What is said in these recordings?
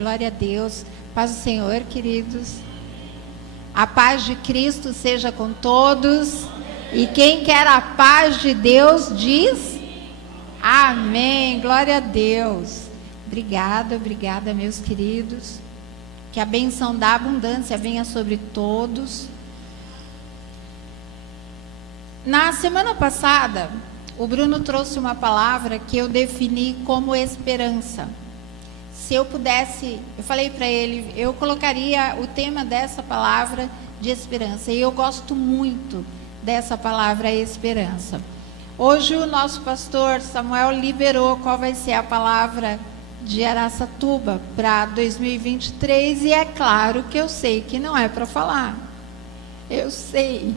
Glória a Deus. Paz do Senhor, queridos. A paz de Cristo seja com todos. E quem quer a paz de Deus diz amém. Glória a Deus. Obrigada, meus queridos. Que a bênção da abundância venha sobre todos. Na semana passada, o Bruno trouxe uma palavra que eu defini como esperança. Se eu pudesse, eu falei para ele, eu colocaria o tema dessa palavra de esperança. E eu gosto muito dessa palavra esperança. Hoje o nosso pastor Samuel liberou qual vai ser a palavra de Araçatuba para 2023. E é claro que eu sei que não é para falar. Eu sei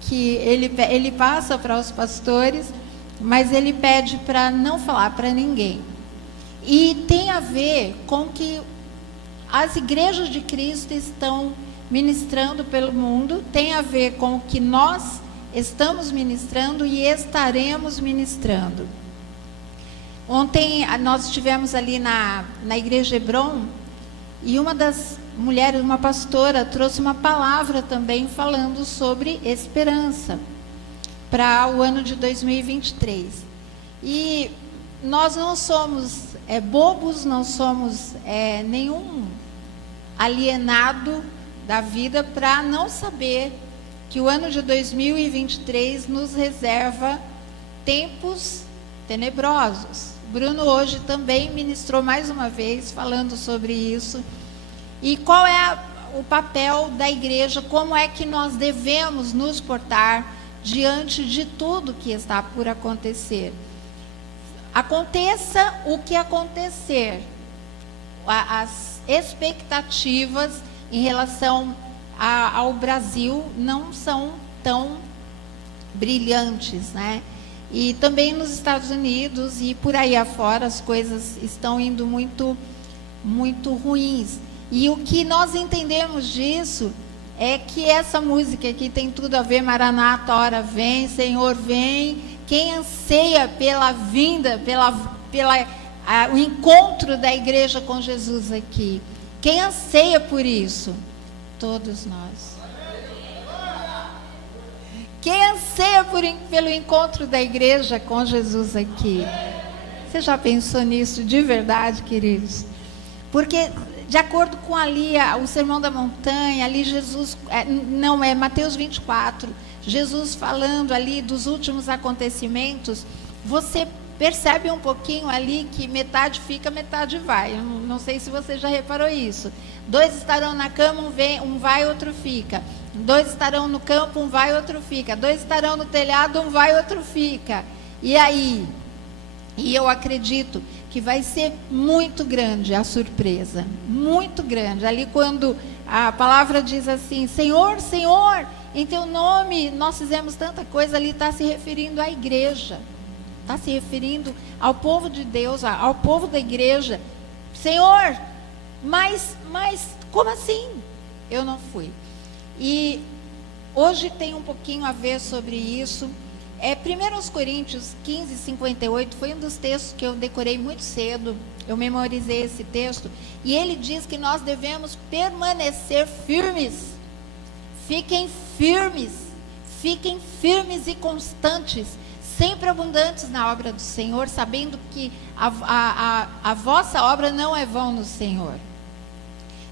que ele passa para os pastores, mas ele pede para não falar para ninguém. E tem a ver com que as igrejas de Cristo estão ministrando pelo mundo, tem a ver com o que nós estamos ministrando e estaremos ministrando. Ontem nós estivemos ali na igreja Hebron e uma das mulheres, uma pastora, trouxe uma palavra também falando sobre esperança para o ano de 2023. E nós não somos bobos, não somos nenhum alienado da vida para não saber que o ano de 2023 nos reserva tempos tenebrosos. Bruno hoje também ministrou mais uma vez falando sobre isso. E qual é o papel da igreja, como é que nós devemos nos portar diante de tudo que está por acontecer. Aconteça o que acontecer, as expectativas em relação ao Brasil não são tão brilhantes, né? E também nos Estados Unidos e por aí afora as coisas estão indo muito, muito ruins. E o que nós entendemos disso é que essa música aqui tem tudo a ver, Maranata, ora vem, Senhor vem. Quem anseia pela vinda, o encontro da igreja com Jesus aqui? Quem anseia por isso? Todos nós. Quem anseia pelo encontro da igreja com Jesus aqui? Você já pensou nisso de verdade, queridos? Porque, de acordo com ali, o Sermão da Montanha, ali Jesus, Mateus 24, Jesus falando ali dos últimos acontecimentos, você percebe um pouquinho ali que metade fica, metade vai. Eu não sei se você já reparou isso. 2 estarão na cama, um vai, outro fica. 2 estarão no campo, um vai, outro fica. 2 estarão no telhado, um vai, outro fica. E aí? E eu acredito que vai ser muito grande a surpresa, muito grande. Ali quando a palavra diz assim, Senhor, Senhor, em teu nome nós fizemos tanta coisa, ali está se referindo à igreja, está se referindo ao povo de Deus, ao povo da igreja. Senhor, mas como assim? Eu não fui. E hoje tem um pouquinho a ver sobre isso. 1 Coríntios 15, 58, foi um dos textos que eu decorei muito cedo, eu memorizei esse texto, e ele diz que nós devemos permanecer firmes. Fiquem firmes e constantes, sempre abundantes na obra do Senhor, sabendo que a vossa obra não é vão no Senhor.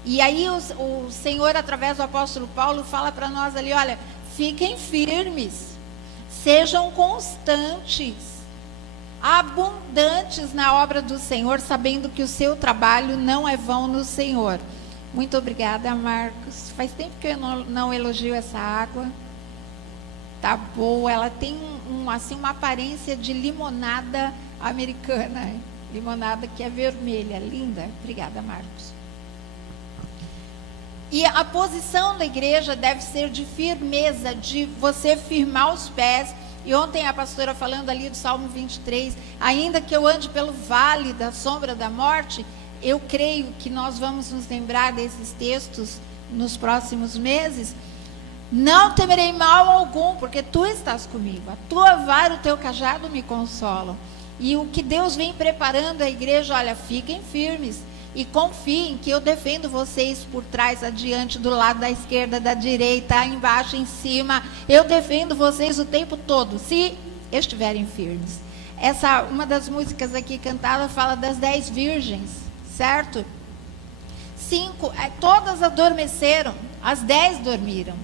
E aí o Senhor, através do apóstolo Paulo, fala para nós ali, olha, fiquem firmes. Sejam constantes, abundantes na obra do Senhor, sabendo que o seu trabalho não é vão no Senhor. Muito obrigada, Marcos. Faz tempo que eu não elogio essa água. Tá boa, ela tem uma aparência de limonada americana. Limonada que é vermelha, linda. Obrigada, Marcos. E a posição da igreja deve ser de firmeza, de você firmar os pés. E ontem a pastora falando ali do Salmo 23, ainda que eu ande pelo vale da sombra da morte, eu creio que nós vamos nos lembrar desses textos nos próximos meses. Não temerei mal algum, porque tu estás comigo. A tua vara, o teu cajado me consolam. E o que Deus vem preparando a igreja, olha, fiquem firmes. E confiem que eu defendo vocês por trás, adiante, do lado da esquerda, da direita, embaixo, em cima. Eu defendo vocês o tempo todo, se estiverem firmes. Uma das músicas aqui cantada fala das 10 virgens, certo? 5, todas adormeceram, as 10 dormiram.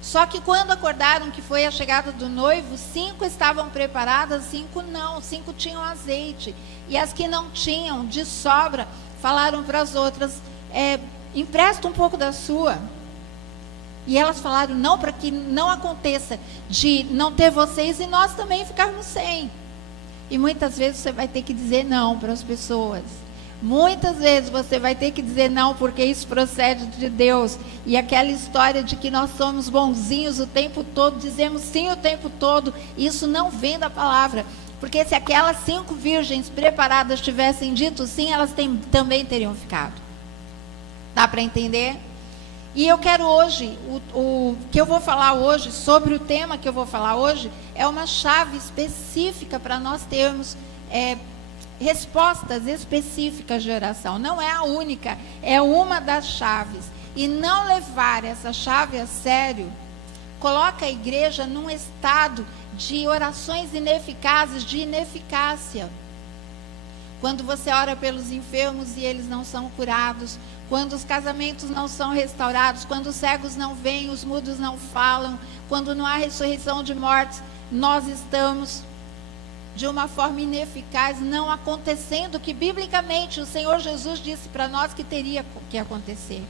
Só que quando acordaram que foi a chegada do noivo, 5 estavam preparadas, 5 não, 5 tinham azeite. E as que não tinham, de sobra, falaram para as outras, empresta um pouco da sua. E elas falaram, não, para que não aconteça de não ter vocês e nós também ficarmos sem. E muitas vezes você vai ter que dizer não para as pessoas. Muitas vezes você vai ter que dizer não, porque isso procede de Deus. E aquela história de que nós somos bonzinhos o tempo todo, dizemos sim o tempo todo, isso não vem da palavra. Porque se aquelas 5 virgens preparadas tivessem dito sim, elas também teriam ficado. Dá para entender? E eu quero hoje, o que eu vou falar hoje, sobre o tema que eu vou falar hoje, é uma chave específica para nós termos respostas específicas de oração. Não é a única, é uma das chaves. E não levar essa chave a sério, coloca a igreja num estado de orações ineficazes, de ineficácia. Quando você ora pelos enfermos e eles não são curados, quando os casamentos não são restaurados, quando os cegos não veem, os mudos não falam, quando não há ressurreição de mortos, nós estamos de uma forma ineficaz, não acontecendo o que biblicamente o Senhor Jesus disse para nós que teria que acontecer.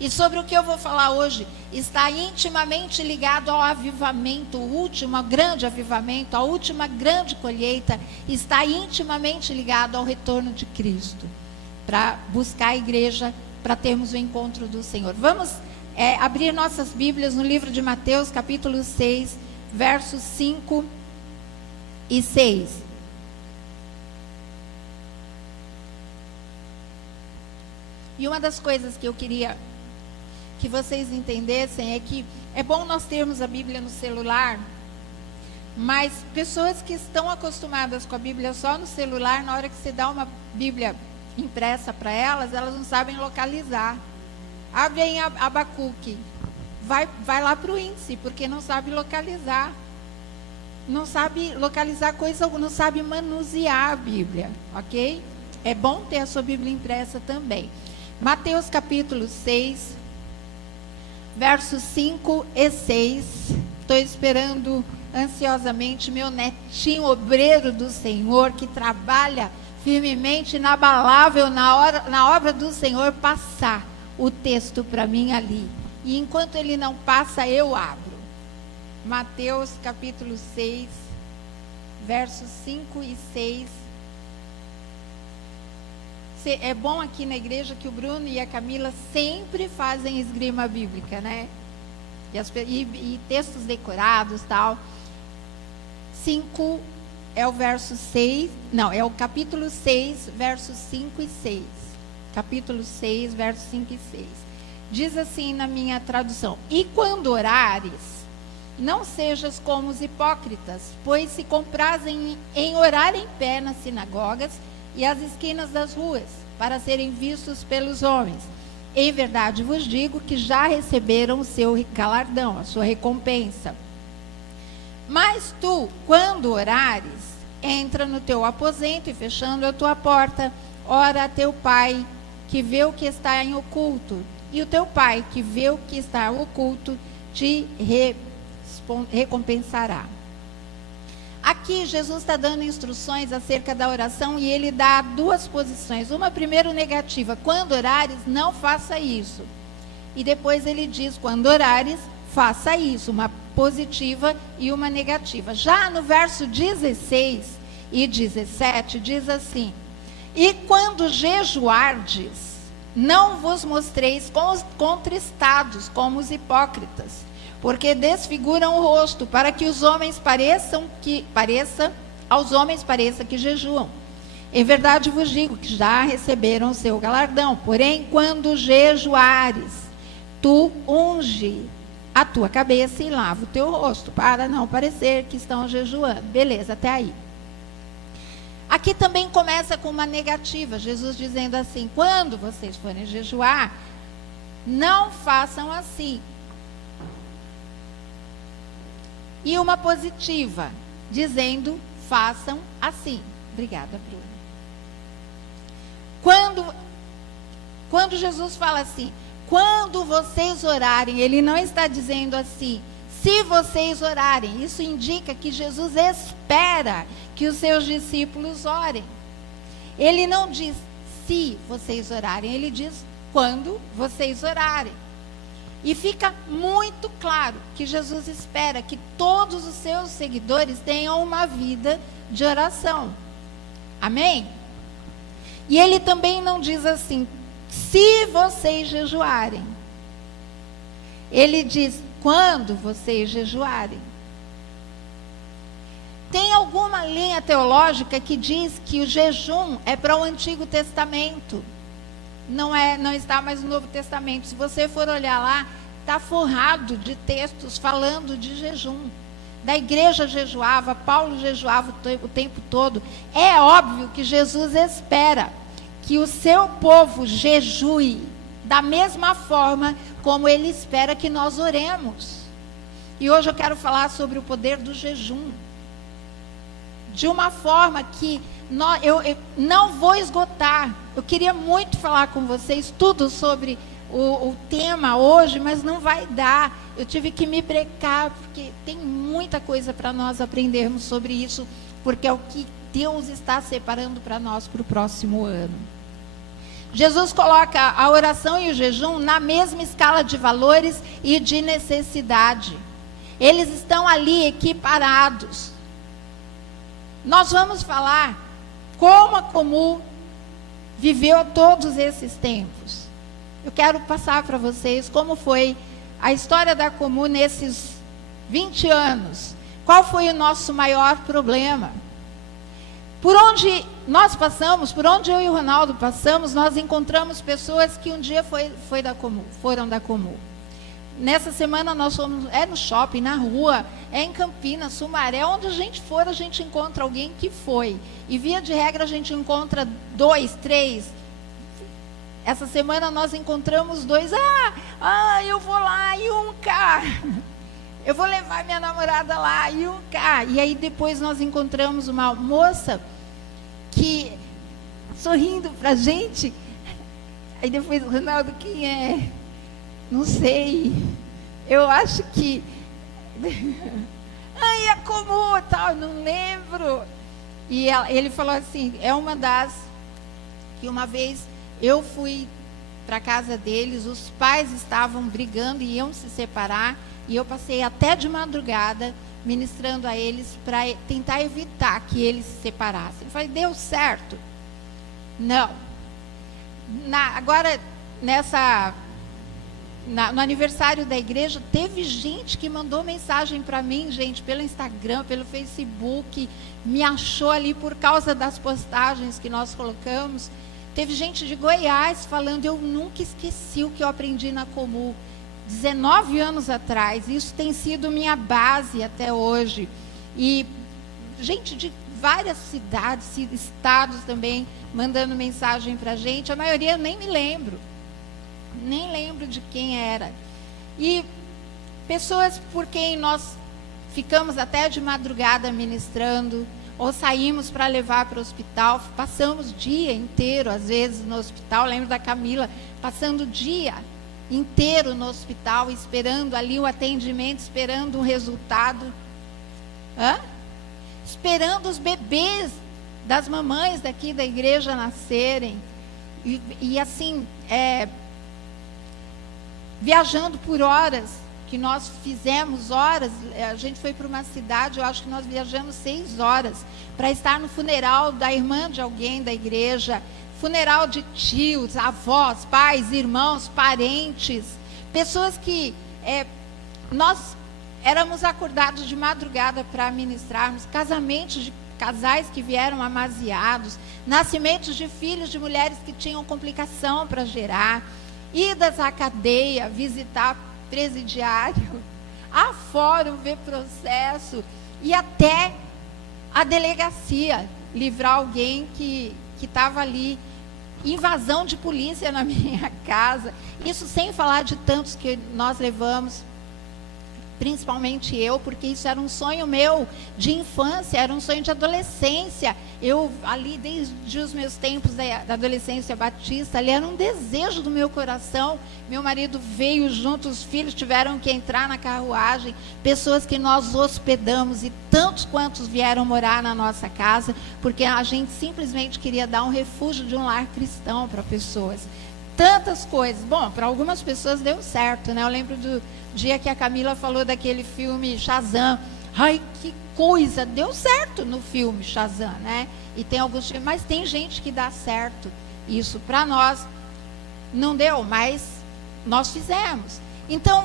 E sobre o que eu vou falar hoje, está intimamente ligado ao avivamento, o último grande avivamento, a última grande colheita, está intimamente ligado ao retorno de Cristo, para buscar a igreja, para termos o encontro do Senhor. Vamos abrir nossas Bíblias no livro de Mateus, capítulo 6, versos 5 e 6. E uma das coisas que eu queria que vocês entendessem é que é bom nós termos a Bíblia no celular, mas pessoas que estão acostumadas com a Bíblia só no celular, na hora que você dá uma Bíblia impressa para elas não sabem localizar. Abre em Abacuque, vai lá para o índice, porque não sabe localizar. Não sabe localizar coisa alguma, não sabe manusear a Bíblia, ok? É bom ter a sua Bíblia impressa também. Mateus capítulo 6, versos 5 e 6. Estou esperando ansiosamente meu netinho obreiro do Senhor, que trabalha firmemente, inabalável na obra do Senhor, passar o texto para mim ali. E enquanto ele não passa, eu abro. Mateus capítulo 6, versos 5 e 6. É bom aqui na igreja que o Bruno e a Camila sempre fazem esgrima bíblica, né? E textos decorados e tal. 5 é o verso 6, não, é o capítulo 6, versos 5 e 6. Capítulo 6, versos 5 e 6. Diz assim na minha tradução: e quando orares, não sejas como os hipócritas, pois se comprazem em orar em pé nas sinagogas e às esquinas das ruas, para serem vistos pelos homens. Em verdade vos digo que já receberam o seu galardão, a sua recompensa. Mas tu, quando orares, entra no teu aposento e, fechando a tua porta, ora a teu pai, que vê o que está em oculto, e o teu pai, que vê o que está oculto, te recompensará. Aqui Jesus está dando instruções acerca da oração e ele dá 2 posições. Uma primeiro negativa: quando orares, não faça isso. E depois ele diz: quando orares, faça isso. Uma positiva e uma negativa. Já no verso 16 e 17 diz assim: e quando jejuardes, não vos mostreis contristados como os hipócritas, porque desfiguram o rosto, para que os homens aos homens pareça que jejuam. Em verdade vos digo que já receberam o seu galardão. Porém, quando jejuares, tu unge a tua cabeça e lava o teu rosto, para não parecer que estão jejuando. Beleza, até aí. Aqui também começa com uma negativa, Jesus dizendo assim: quando vocês forem jejuar, não façam assim. E uma positiva, dizendo: façam assim. Obrigada, Bruna. Quando Jesus fala assim, quando vocês orarem, ele não está dizendo assim, se vocês orarem. Isso indica que Jesus espera que os seus discípulos orem. Ele não diz se vocês orarem, ele diz quando vocês orarem. E fica muito claro que Jesus espera que todos os seus seguidores tenham uma vida de oração. Amém? E ele também não diz assim, se vocês jejuarem. Ele diz, quando vocês jejuarem. Tem alguma linha teológica que diz que o jejum é para o Antigo Testamento. Não está mais no Novo Testamento. Se você for olhar lá, está forrado de textos falando de jejum. Da igreja jejuava, Paulo jejuava o tempo todo. É óbvio que Jesus espera que o seu povo jejue da mesma forma como ele espera que nós oremos. E hoje eu quero falar sobre o poder do jejum. De uma forma que eu não vou esgotar. Eu queria muito falar com vocês tudo sobre o tema hoje, mas não vai dar. Eu tive que me brecar, porque tem muita coisa para nós aprendermos sobre isso, porque é o que Deus está separando para nós para o próximo ano. Jesus coloca a oração e o jejum na mesma escala de valores e de necessidade. Eles estão ali equiparados. Nós vamos falar como a Comu viveu todos esses tempos. Eu quero passar para vocês como foi a história da Comu nesses 20 anos. Qual foi o nosso maior problema? Por onde nós passamos, por onde eu e o Ronaldo passamos, nós encontramos pessoas que um dia foram da Comu. Nessa semana nós fomos, no shopping, na rua, em Campinas, Sumaré, onde a gente for, a gente encontra alguém que foi. E via de regra a gente encontra 2, 3. Essa semana nós encontramos 2. Eu vou lá e um cá. Eu vou levar minha namorada lá e um cá. E aí depois nós encontramos uma moça que, sorrindo pra gente. Aí depois, Ronaldo, quem é? Não sei. Eu acho que... a Comu, tal, não lembro. E ele falou assim, é uma das... Que uma vez eu fui para a casa deles, os pais estavam brigando e iam se separar. E eu passei até de madrugada ministrando a eles para tentar evitar que eles se separassem. Eu falei, deu certo? Não. Agora, no aniversário da igreja, teve gente que mandou mensagem para mim, gente, pelo Instagram, pelo Facebook, me achou ali por causa das postagens que nós colocamos. Teve gente de Goiás falando, eu nunca esqueci o que eu aprendi na Comu. 19 anos atrás, isso tem sido minha base até hoje. E gente de várias cidades, estados também, mandando mensagem para a gente. A maioria eu nem me lembro. Nem lembro de quem era. E pessoas por quem nós ficamos até de madrugada ministrando, ou saímos para levar para o hospital, passamos o dia inteiro, às vezes, no hospital. Lembro da Camila, passando o dia inteiro no hospital, esperando ali o atendimento, esperando o resultado. Esperando os bebês das mamães daqui da igreja nascerem. E assim, viajando por horas, que nós fizemos horas, a gente foi para uma cidade, eu acho que nós viajamos 6 horas, para estar no funeral da irmã de alguém da igreja, funeral de tios, avós, pais, irmãos, parentes, pessoas que nós éramos acordados de madrugada para ministrarmos, casamentos de casais que vieram amaziados, nascimentos de filhos de mulheres que tinham complicação para gerar, idas à cadeia, visitar presidiário, a fórum ver processo e até a delegacia. livrar alguém que estava ali. Invasão de polícia na minha casa. Isso sem falar de tantos que nós levamos, principalmente eu, porque isso era um sonho meu de infância, era um sonho de adolescência. Eu ali, desde os meus tempos da adolescência batista, ali era um desejo do meu coração. Meu marido veio junto, os filhos tiveram que entrar na carruagem, pessoas que nós hospedamos, e tantos quantos vieram morar na nossa casa, porque a gente simplesmente queria dar um refúgio de um lar cristão para pessoas. Tantas coisas. Bom, para algumas pessoas deu certo, né? Eu lembro do dia que a Camila falou daquele filme Shazam. Ai, que coisa! Deu certo no filme Shazam, né? E tem alguns filmes, mas tem gente que dá certo. Isso para nós não deu, mas nós fizemos. Então,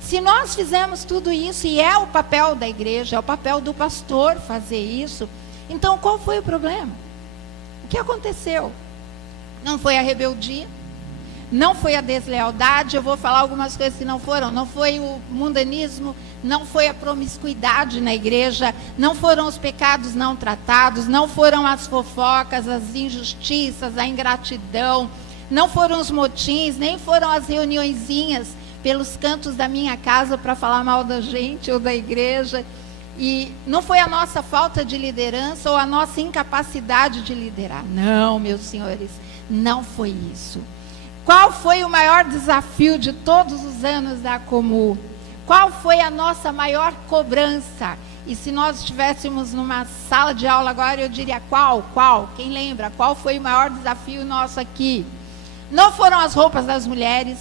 se nós fizemos tudo isso, e é o papel da igreja, é o papel do pastor fazer isso, então qual foi o problema? O que aconteceu? Não foi a rebeldia, não foi a deslealdade. Eu vou falar algumas coisas que não foram. Não foi o mundanismo, não foi a promiscuidade na igreja, não foram os pecados não tratados, não foram as fofocas, as injustiças, a ingratidão, não foram os motins, nem foram as reuniõezinhas pelos cantos da minha casa para falar mal da gente ou da igreja. E não foi a nossa falta de liderança ou a nossa incapacidade de liderar. Não, meus senhores, não foi isso. Qual foi o maior desafio de todos os anos da Comu? Qual foi a nossa maior cobrança? E se nós estivéssemos numa sala de aula agora, eu diria qual? Quem lembra? Qual foi o maior desafio nosso aqui? Não foram as roupas das mulheres,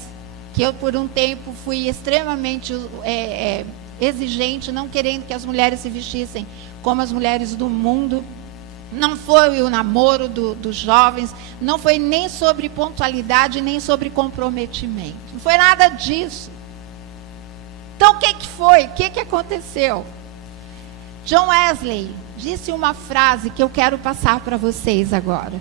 que eu por um tempo fui extremamente exigente, não querendo que as mulheres se vestissem como as mulheres do mundo. Não foi o namoro dos jovens, não foi nem sobre pontualidade, nem sobre comprometimento. Não foi nada disso. Então, o que foi? O que aconteceu? John Wesley disse uma frase que eu quero passar para vocês agora.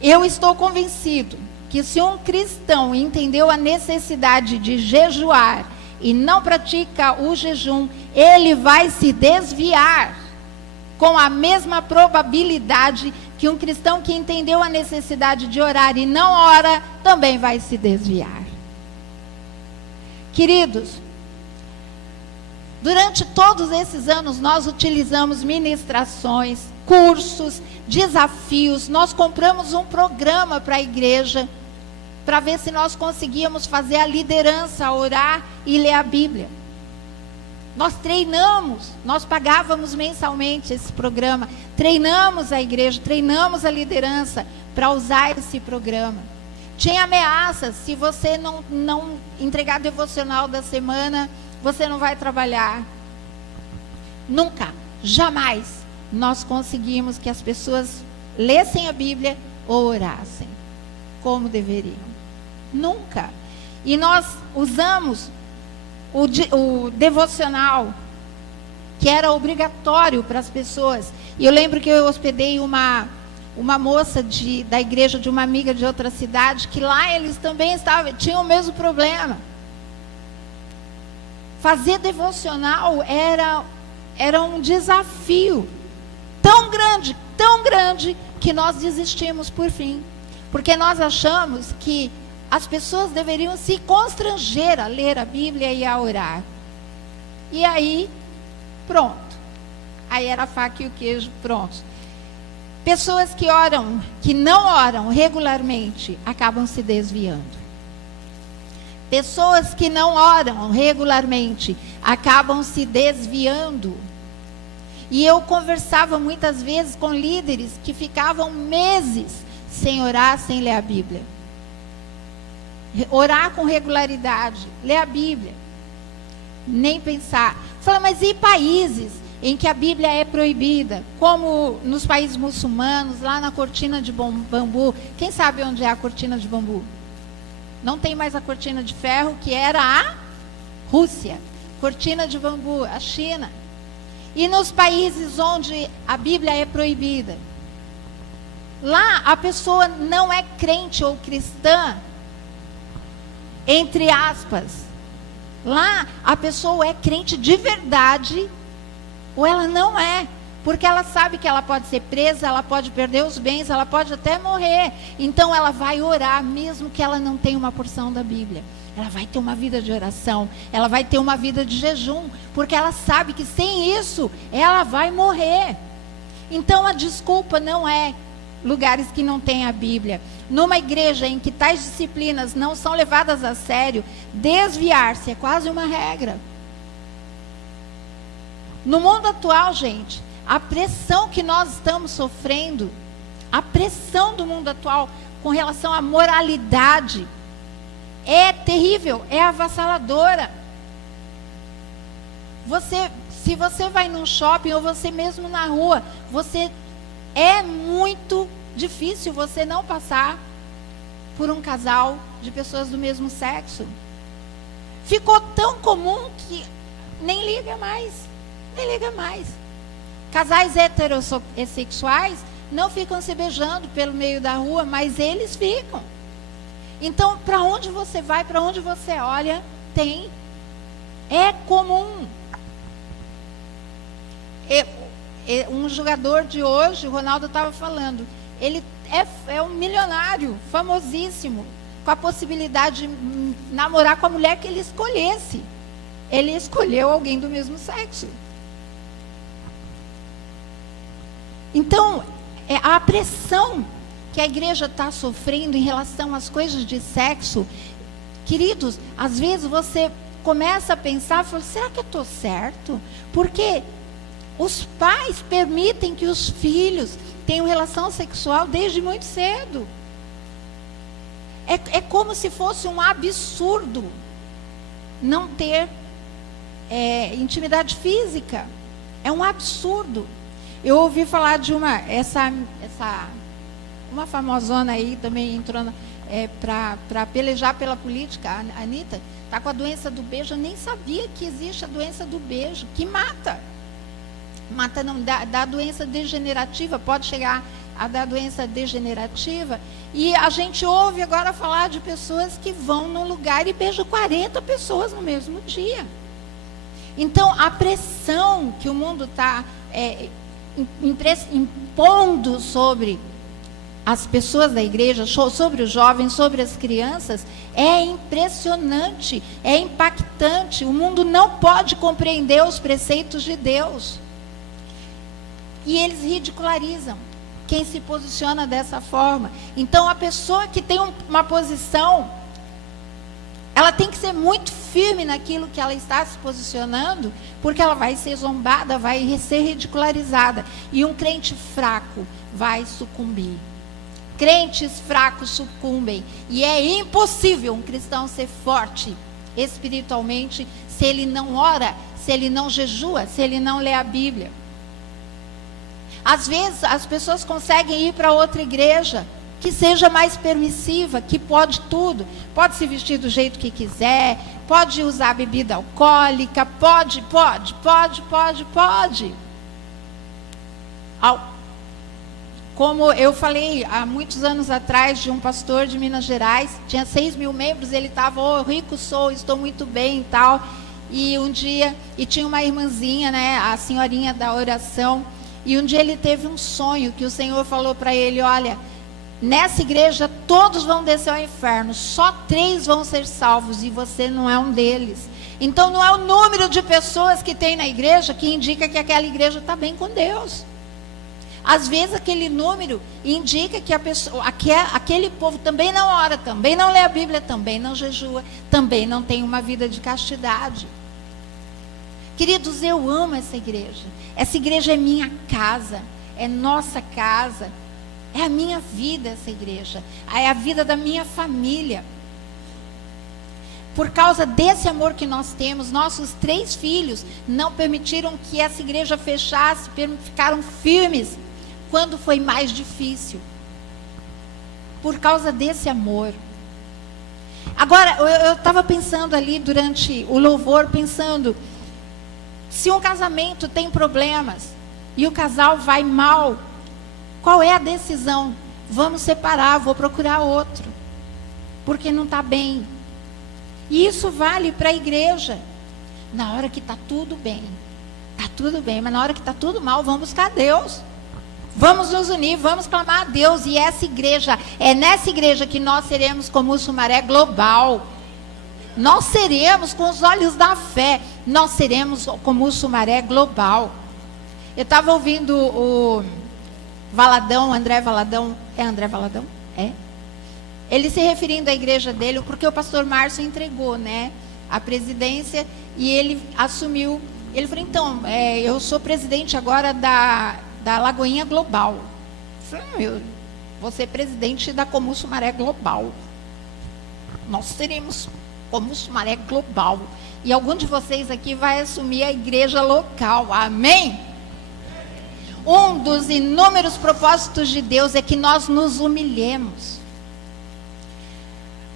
Eu estou convencido que se um cristão entendeu a necessidade de jejuar e não pratica o jejum, ele vai se desviar com a mesma probabilidade que um cristão que entendeu a necessidade de orar e não ora, também vai se desviar. Queridos, durante todos esses anos nós utilizamos ministrações, cursos, desafios, nós compramos um programa para a igreja, para ver se nós conseguíamos fazer a liderança orar e ler a Bíblia. Nós treinamos, nós pagávamos mensalmente esse programa, treinamos a igreja, treinamos a liderança para usar esse programa. Tinha ameaças: se você não entregar devocional da semana, você não vai trabalhar. Nunca, jamais nós conseguimos que as pessoas lessem a Bíblia ou orassem como deveriam. Nunca. E nós usamos o devocional, que era obrigatório para as pessoas. E eu lembro que eu hospedei uma moça da igreja de uma amiga de outra cidade, que lá eles também tinham o mesmo problema. Fazer devocional era um desafio tão grande, que nós desistimos por fim. Porque nós achamos que as pessoas deveriam se constranger a ler a Bíblia e a orar. E aí, pronto. Aí era a faca e o queijo, pronto. Pessoas que não oram regularmente, acabam se desviando. Pessoas que não oram regularmente, acabam se desviando. E eu conversava muitas vezes com líderes que ficavam meses sem orar, sem ler a Bíblia. Orar com regularidade, ler a Bíblia, nem pensar. Fala, mas e países em que a Bíblia é proibida? Como nos países muçulmanos, lá na cortina de bambu. Quem sabe onde é a cortina de bambu? Não tem mais a cortina de ferro, que era a Rússia. Cortina de bambu, a China. E nos países onde a Bíblia é proibida, lá a pessoa não é crente ou cristã, entre aspas. Lá a pessoa é crente de verdade ou ela não é. Porque ela sabe que ela pode ser presa, ela pode perder os bens, ela pode até morrer. Então ela vai orar, mesmo que ela não tenha uma porção da Bíblia. Ela vai ter uma vida de oração, ela vai ter uma vida de jejum, porque ela sabe que sem isso, ela vai morrer. Então a desculpa não é lugares que não tem a Bíblia. Numa igreja em que tais disciplinas não são levadas a sério, desviar-se é quase uma regra. No mundo atual, gente, a pressão que nós estamos sofrendo, a pressão do mundo atual com relação à moralidade, é terrível, é avassaladora. Se você vai num shopping ou você mesmo na rua, é muito difícil você não passar por um casal de pessoas do mesmo sexo. Ficou tão comum que nem liga mais. Casais heterossexuais não ficam se beijando pelo meio da rua, mas eles ficam. Então, para onde você vai, para onde você olha, é comum. Um jogador de hoje, o Ronaldo estava falando, ele é um milionário, famosíssimo, com a possibilidade de namorar com a mulher que ele escolhesse. Ele escolheu alguém do mesmo sexo. Então, a pressão que a igreja está sofrendo em relação às coisas de sexo, queridos, às vezes você começa a pensar, fala, será que eu estou certo? Porque os pais permitem que os filhos tenham relação sexual desde muito cedo. É como se fosse um absurdo não ter intimidade física. É um absurdo. Eu ouvi falar de uma famosona aí também entrou para pelejar pela política, a Anitta, está com a doença do beijo. Eu nem sabia que existe a doença do beijo, que mata. Mata não, dá doença degenerativa, pode chegar a dar doença degenerativa. E a gente ouve agora falar de pessoas que vão num lugar e beijam 40 pessoas no mesmo dia. Então, a pressão que o mundo está impondo sobre as pessoas da igreja, sobre os jovens, sobre as crianças, é impressionante, é impactante. O mundo não pode compreender os preceitos de Deus. E eles ridicularizam quem se posiciona dessa forma. Então, a pessoa que tem uma posição, ela tem que ser muito firme naquilo que ela está se posicionando, porque ela vai ser zombada, vai ser ridicularizada. E um crente fraco vai sucumbir. Crentes fracos sucumbem. E é impossível um cristão ser forte espiritualmente se ele não ora, se ele não jejua, se ele não lê a Bíblia. Às vezes as pessoas conseguem ir para outra igreja que seja mais permissiva, que pode tudo. Pode se vestir do jeito que quiser, pode usar bebida alcoólica, pode. Como eu falei há muitos anos atrás de um pastor de Minas Gerais, tinha 6.000 membros, ele estava, rico sou, estou muito bem e tal. E um dia, tinha uma irmãzinha, né, a senhorinha da oração, e um dia ele teve um sonho que o Senhor falou para ele, olha, nessa igreja todos vão descer ao inferno, só 3 vão ser salvos e você não é um deles. Então não é o número de pessoas que tem na igreja que indica que aquela igreja está bem com Deus. Às vezes aquele número indica que aquele povo também não ora, também não lê a Bíblia, também não jejua, também não tem uma vida de castidade. Queridos, eu amo essa igreja. Essa igreja é minha casa, é nossa casa, é a minha vida essa igreja, é a vida da minha família. Por causa desse amor que nós temos, nossos 3 filhos não permitiram que essa igreja fechasse, ficaram firmes quando foi mais difícil. Por causa desse amor. Agora, eu estava pensando ali durante o louvor, se um casamento tem problemas e o casal vai mal, qual é a decisão? Vamos separar, vou procurar outro, porque não está bem. E isso vale para a igreja. Na hora que está tudo bem, Está tudo bem, mas na hora que está tudo mal, vamos buscar Deus. Vamos nos unir, vamos clamar a Deus. E essa igreja, é nessa igreja que nós seremos como o Sumaré global. Nós seremos com os olhos da fé. Nós seremos como o Sumaré global. Eu estava ouvindo o Valadão, André Valadão. É André Valadão? É. Ele se referindo à igreja dele, porque o pastor Márcio entregou, né, a presidência e ele assumiu. Ele falou, então, eu sou presidente agora da Lagoinha Global. Eu falei, eu vou ser presidente da Comum Sumaré Global. Nós seremos Comum Sumaré Global. E algum de vocês aqui vai assumir a igreja local. Amém? Um dos inúmeros propósitos de Deus é que nós nos humilhemos.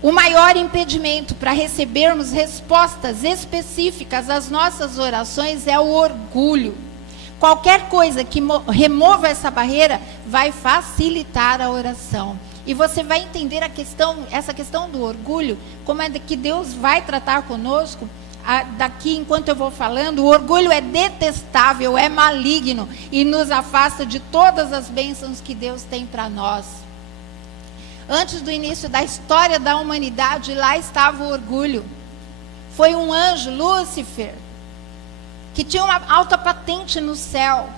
O maior impedimento para recebermos respostas específicas às nossas orações é o orgulho. Qualquer coisa que remova essa barreira vai facilitar a oração. E você vai entender essa questão do orgulho, como é que Deus vai tratar conosco. Daqui, enquanto eu vou falando, o orgulho é detestável, é maligno e nos afasta de todas as bênçãos que Deus tem para nós. Antes do início da história da humanidade, lá estava o orgulho. Foi um anjo, Lúcifer, que tinha uma alta patente no céu.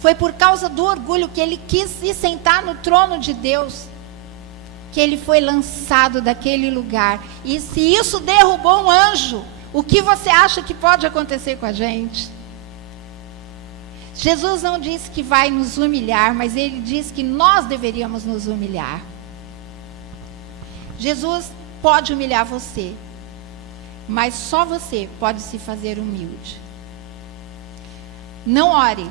Foi por causa do orgulho que ele quis se sentar no trono de Deus, que ele foi lançado daquele lugar. E se isso derrubou um anjo, o que você acha que pode acontecer com a gente? Jesus não disse que vai nos humilhar, mas ele disse que nós deveríamos nos humilhar. Jesus pode humilhar você, mas só você pode se fazer humilde. Não ore.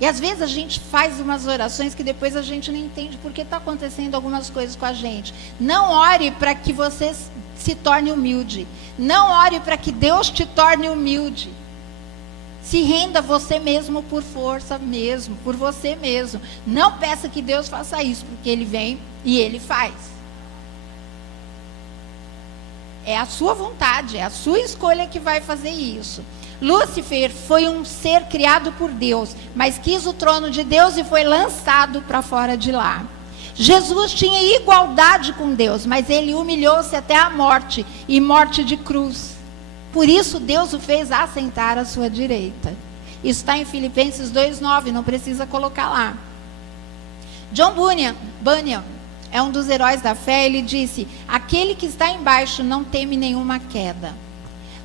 E às vezes a gente faz umas orações que depois a gente não entende porque está acontecendo algumas coisas com a gente. Não ore para que você se torne humilde. Não ore para que Deus te torne humilde. Se renda você mesmo por força mesmo, por você mesmo. Não peça que Deus faça isso, porque Ele vem e Ele faz. É a sua vontade, é a sua escolha que vai fazer isso. Lúcifer foi um ser criado por Deus, mas quis o trono de Deus e foi lançado para fora de lá. Jesus tinha igualdade com Deus, mas ele humilhou-se até a morte, e morte de cruz. Por isso Deus o fez assentar à sua direita. Isso está em Filipenses 2:9, não precisa colocar lá. John Bunyan é um dos heróis da fé. Ele disse: aquele que está embaixo não teme nenhuma queda.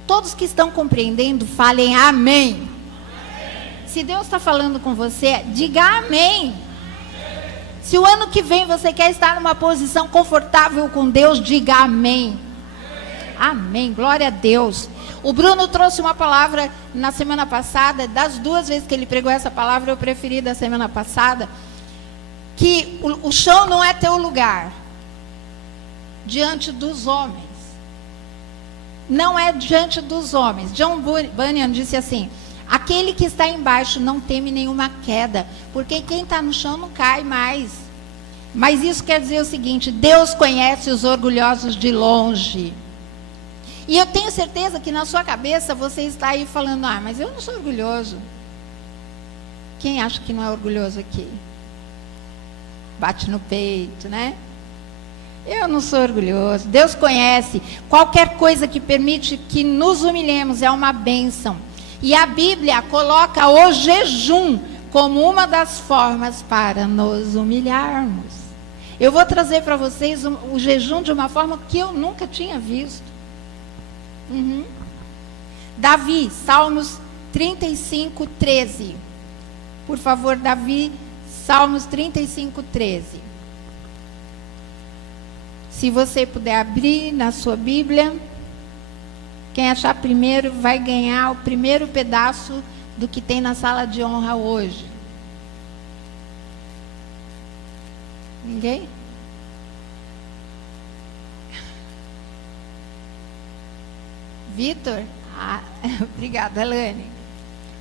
Todos que estão compreendendo, falem amém. Amém. Se Deus está falando com você, diga amém. Se o ano que vem você quer estar numa posição confortável com Deus, diga amém. Amém, glória a Deus. O Bruno trouxe uma palavra na semana passada. Das 2 vezes que ele pregou essa palavra, eu preferi da semana passada. Que o chão não é teu lugar diante dos homens. Não é diante dos homens. John Bunyan disse assim: aquele que está embaixo não teme nenhuma queda, porque quem está no chão não cai mais. Mas isso quer dizer o seguinte: Deus conhece os orgulhosos de longe. E eu tenho certeza que na sua cabeça você está aí falando: ah, mas eu não sou orgulhoso. Quem acha que não é orgulhoso aqui? Bate no peito, né? Eu não sou orgulhoso. Deus conhece. Qualquer coisa que permite que nos humilhemos é uma bênção. E a Bíblia coloca o jejum como uma das formas para nos humilharmos. Eu vou trazer para vocês o jejum de uma forma que eu nunca tinha visto. Davi, Salmos 35:13. Por favor, Davi, Salmos 35:13. Se você puder abrir na sua Bíblia, quem achar primeiro vai ganhar o primeiro pedaço do que tem na sala de honra hoje. Ninguém? Vitor? Obrigada, Elane.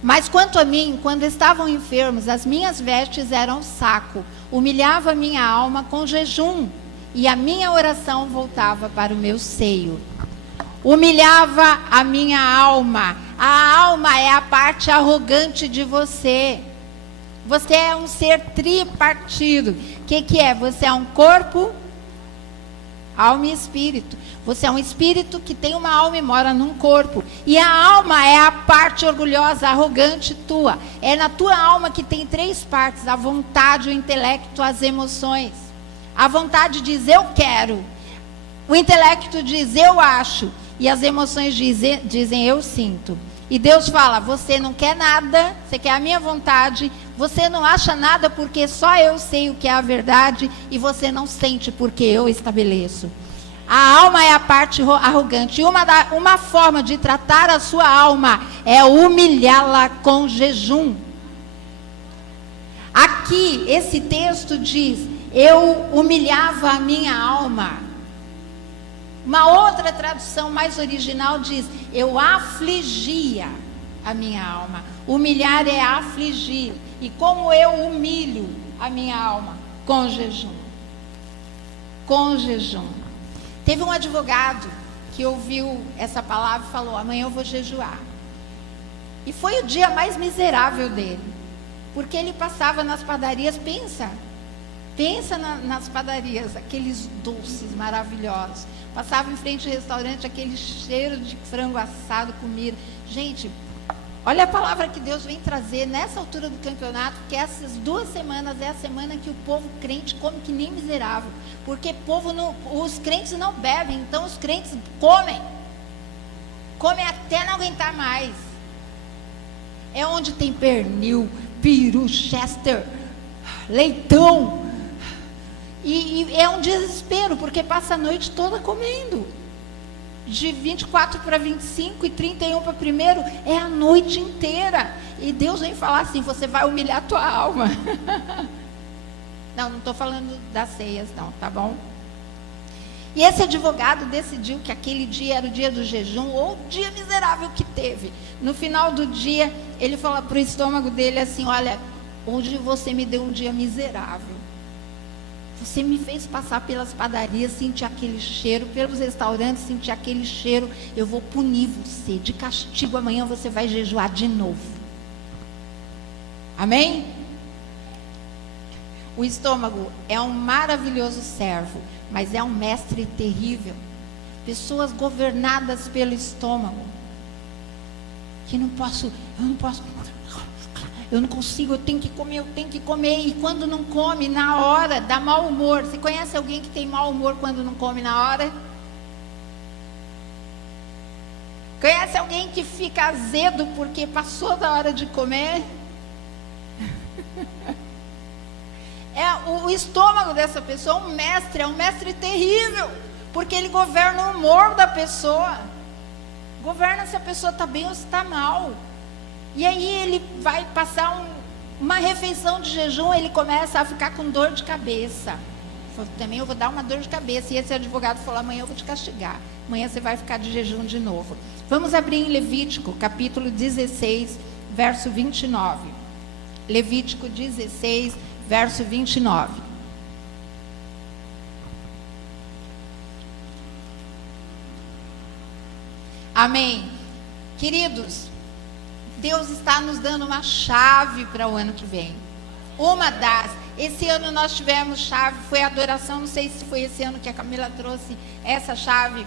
Mas quanto a mim, quando estavam enfermos, as minhas vestes eram saco, humilhava minha alma com jejum, e a minha oração voltava para o meu seio. Humilhava a minha alma, A alma é a parte arrogante de você. Você é um ser tripartido. O que é? Você é um corpo, alma e espírito. Você é um espírito que tem uma alma e mora num corpo. E a alma é a parte orgulhosa, arrogante tua. É na tua alma que tem 3 partes: a vontade, o intelecto, as emoções. A vontade diz eu quero. O intelecto diz eu acho. E as emoções dizem eu sinto. E Deus fala: você não quer nada, você quer a minha vontade, você não acha nada porque só eu sei o que é a verdade, e você não sente porque eu estabeleço. A alma é a parte arrogante. E uma forma de tratar a sua alma é humilhá-la com jejum. Aqui, esse texto diz: eu humilhava a minha alma. Uma outra tradução mais original diz: eu afligia a minha alma. Humilhar é afligir. E como eu humilho a minha alma? Com jejum. Com jejum. Teve um advogado que ouviu essa palavra e falou: amanhã eu vou jejuar. E foi o dia mais miserável dele. Porque ele passava nas padarias, pensa nas padarias, aqueles doces maravilhosos. Passava em frente ao restaurante, aquele cheiro de frango assado, comida. Gente, olha a palavra que Deus vem trazer nessa altura do campeonato, que essas 2 semanas é a semana que o povo crente come que nem miserável. Porque os crentes não bebem, então os crentes comem. Comem até não aguentar mais. É onde tem pernil, peru, chester, leitão. E é um desespero, porque passa a noite toda comendo. De 24 para 25 e 31 para 1º, é a noite inteira. E Deus vem falar assim: você vai humilhar a tua alma. Não estou falando das ceias não, tá bom? E esse advogado decidiu que aquele dia era o dia do jejum, ou o dia miserável que teve. No final do dia, ele falou para o estômago dele assim: olha, hoje você me deu um dia miserável. Você me fez passar pelas padarias, sentir aquele cheiro, pelos restaurantes, sentir aquele cheiro. Eu vou punir você. De castigo, amanhã você vai jejuar de novo. Amém? O estômago é um maravilhoso servo, mas é um mestre terrível. Pessoas governadas pelo estômago. Que eu não consigo, eu tenho que comer. E quando não come, na hora, dá mau humor. Você conhece alguém que tem mau humor quando não come na hora? Conhece alguém que fica azedo porque passou da hora de comer? O estômago dessa pessoa é um mestre terrível, porque ele governa o humor da pessoa. Governa se a pessoa está bem ou se está mal. E aí ele vai passar uma refeição de jejum, ele começa a ficar com dor de cabeça. Também eu vou dar uma dor de cabeça. E esse advogado falou: amanhã eu vou te castigar. Amanhã você vai ficar de jejum de novo. Vamos abrir em Levítico, capítulo 16, verso 29. Levítico 16, verso 29. Amém. Queridos, Deus está nos dando uma chave para o ano que vem. Esse ano nós tivemos chave, foi adoração, não sei se foi esse ano que a Camila trouxe essa chave,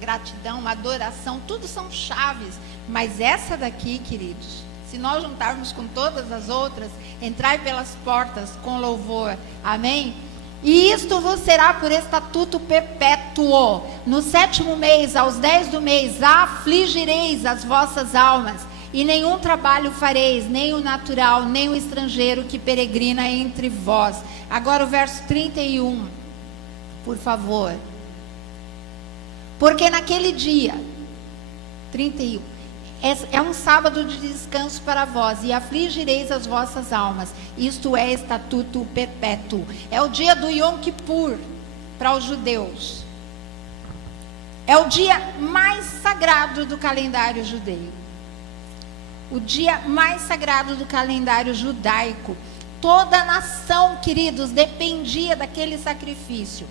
gratidão, adoração, tudo são chaves, mas essa daqui, queridos, se nós juntarmos com todas as outras, entrai pelas portas com louvor, amém? E isto vos será por estatuto perpétuo, no 7º mês, aos 10 do mês, afligireis as vossas almas, e nenhum trabalho fareis, nem o natural, nem o estrangeiro que peregrina entre vós. Agora o verso 31, por favor. Porque naquele dia, 31, é um sábado de descanso para vós, e afligireis as vossas almas. Isto é estatuto perpétuo. É o dia do Yom Kippur para os judeus. É o dia mais sagrado do calendário judeu. O dia mais sagrado do calendário judaico. Toda a nação, queridos, dependia daquele sacrifício.